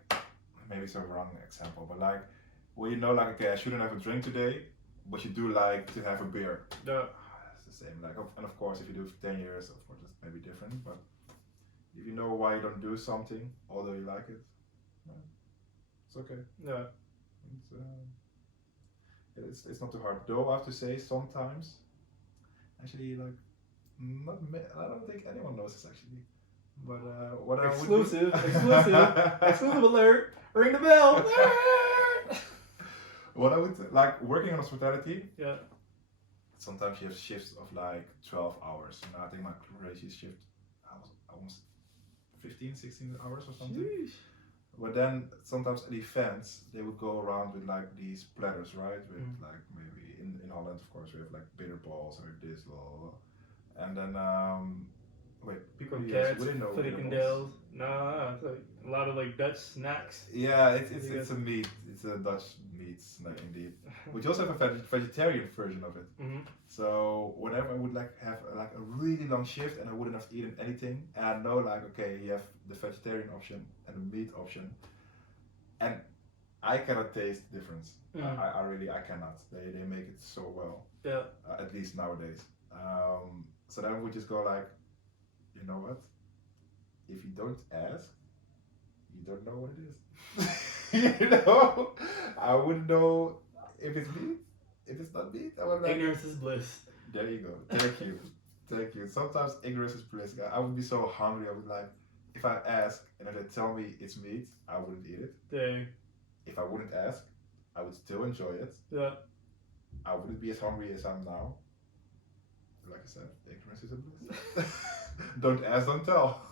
maybe it's a wrong example, but like, well, you know, like, okay, I shouldn't have a drink today, but you do like to have a beer. Yeah. It's the same. Like, and of course, if you do it for 10 years, of course, it's maybe different. But if you know why you don't do something, although you like it, it's okay. Yeah. It's not too hard. Though I have to say, sometimes, actually, like, I don't think anyone knows this actually. But what exclusive alert! Ring the bell! What I would like working on hospitality. Yeah. Sometimes you have shifts of like 12 hours. You know, I think my crazy shift, I was almost 15, 16 hours or something. Sheesh. But then sometimes at events they would go around with like these platters, right? With like maybe in Holland, of course, we have like bitter balls or this, blah, blah, blah. And then people wouldn't know frikandels. Nah, it's like a lot of like Dutch snacks. Yeah, it's a meat. It's a Dutch meat snack indeed. But you also have a vegetarian version of it. So whenever I would like have like a really long shift and I wouldn't have eaten anything, and I know like, okay, you have the vegetarian option and the meat option, and I cannot taste the difference. I cannot. They make it so well. Yeah. At least nowadays. So then we just go like, you know what? If you don't ask, you don't know what it is. You know? I wouldn't know if it's meat. If it's not meat, I would like, ignorance is bliss. There you go. Thank you. Thank you. Sometimes ignorance is bliss. I would be so hungry. I would like, if I ask and if they tell me it's meat, I wouldn't eat it. Dang. If I wouldn't ask, I would still enjoy it. Yeah. I wouldn't be as hungry as I'm now. Like I said, ignorance is a bliss. Don't ask, don't tell.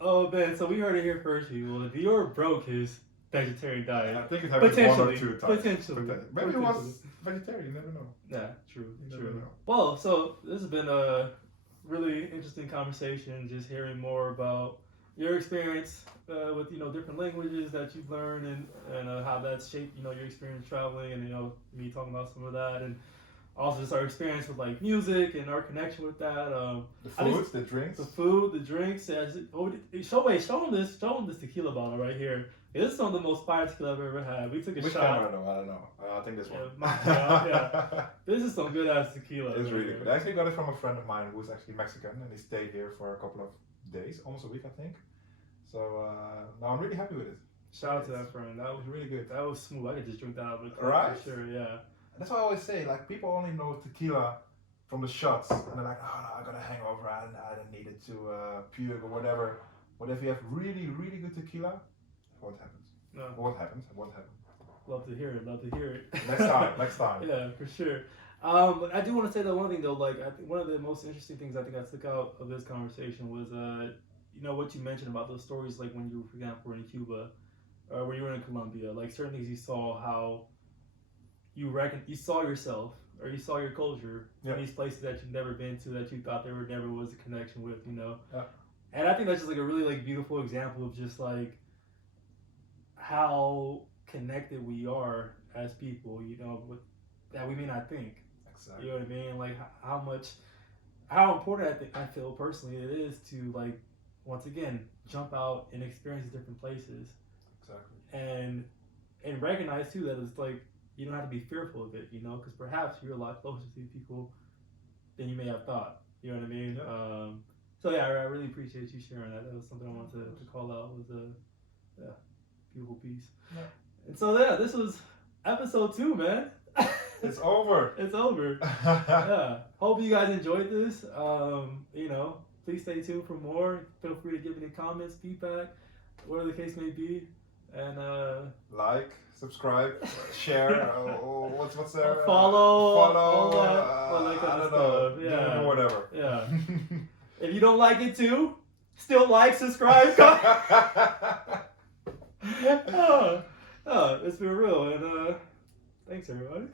Oh man, so we heard it here first, people. Dior broke his vegetarian diet. I think it happened 1 or 2 times. Potentially. Maybe it was vegetarian, you never know. Yeah, true. You never know. Well, so this has been a really interesting conversation, just hearing more about your experience with, you know, different languages that you've learned and how that's shaped, you know, your experience traveling, and, you know, me talking about some of that, and also just our experience with like music and our connection with that. The food, the drinks. The food, the drinks. Show them this tequila bottle right here. This is some of the most fire tequila I've ever had. We took a Which shot. camera though? I don't know. I think this one. Yeah. This is some good ass tequila. It's really good. I actually got it from a friend of mine who's actually Mexican, and he stayed here for a couple of days, almost a week, I think. So now I'm really happy with it. Shout out to that friend. That was really good. That was smooth. I could just drink that out of a cup right? for sure. Yeah. And that's why I always say, like, people only know tequila from the shots, and they're like, oh no, I got a hangover. I didn't need it to puke or whatever. But if you have really, really good tequila, what happens? No. What happens? What happens? Love to hear it. Love to hear it. Next time. Yeah, for sure. But I do want to say that one thing though, like I think one of the most interesting things I think I took out of this conversation was, you know, what you mentioned about those stories, like when you, for example, were in Cuba, or when you were in Colombia, like certain things you saw how you saw yourself or you saw your culture in these places that you've never been to, that you thought there never was a connection with, you know. Yeah. And I think that's just like a really like beautiful example of just like how connected we are as people, you know, that we may not think. Exactly. You know what I mean? Like how important I feel personally it is to like once again jump out and experience different places. Exactly. And recognize too that it's like you don't have to be fearful of it, you know, because perhaps you're a lot closer to people than you may have thought. You know what I mean? Yeah. So yeah, I really appreciate you sharing that. That was something I wanted to call out. It was a beautiful piece. Yeah. And so yeah, this was episode 2, man. It's over. It's over. Yeah. Hope you guys enjoyed this. You know, please stay tuned for more. Feel free to give any comments, feedback, whatever the case may be. And like, subscribe, share. What's there? Follow. All that kind of stuff. Yeah. Whatever. Yeah. If you don't like it too, still like, subscribe. It's been real, and thanks everybody.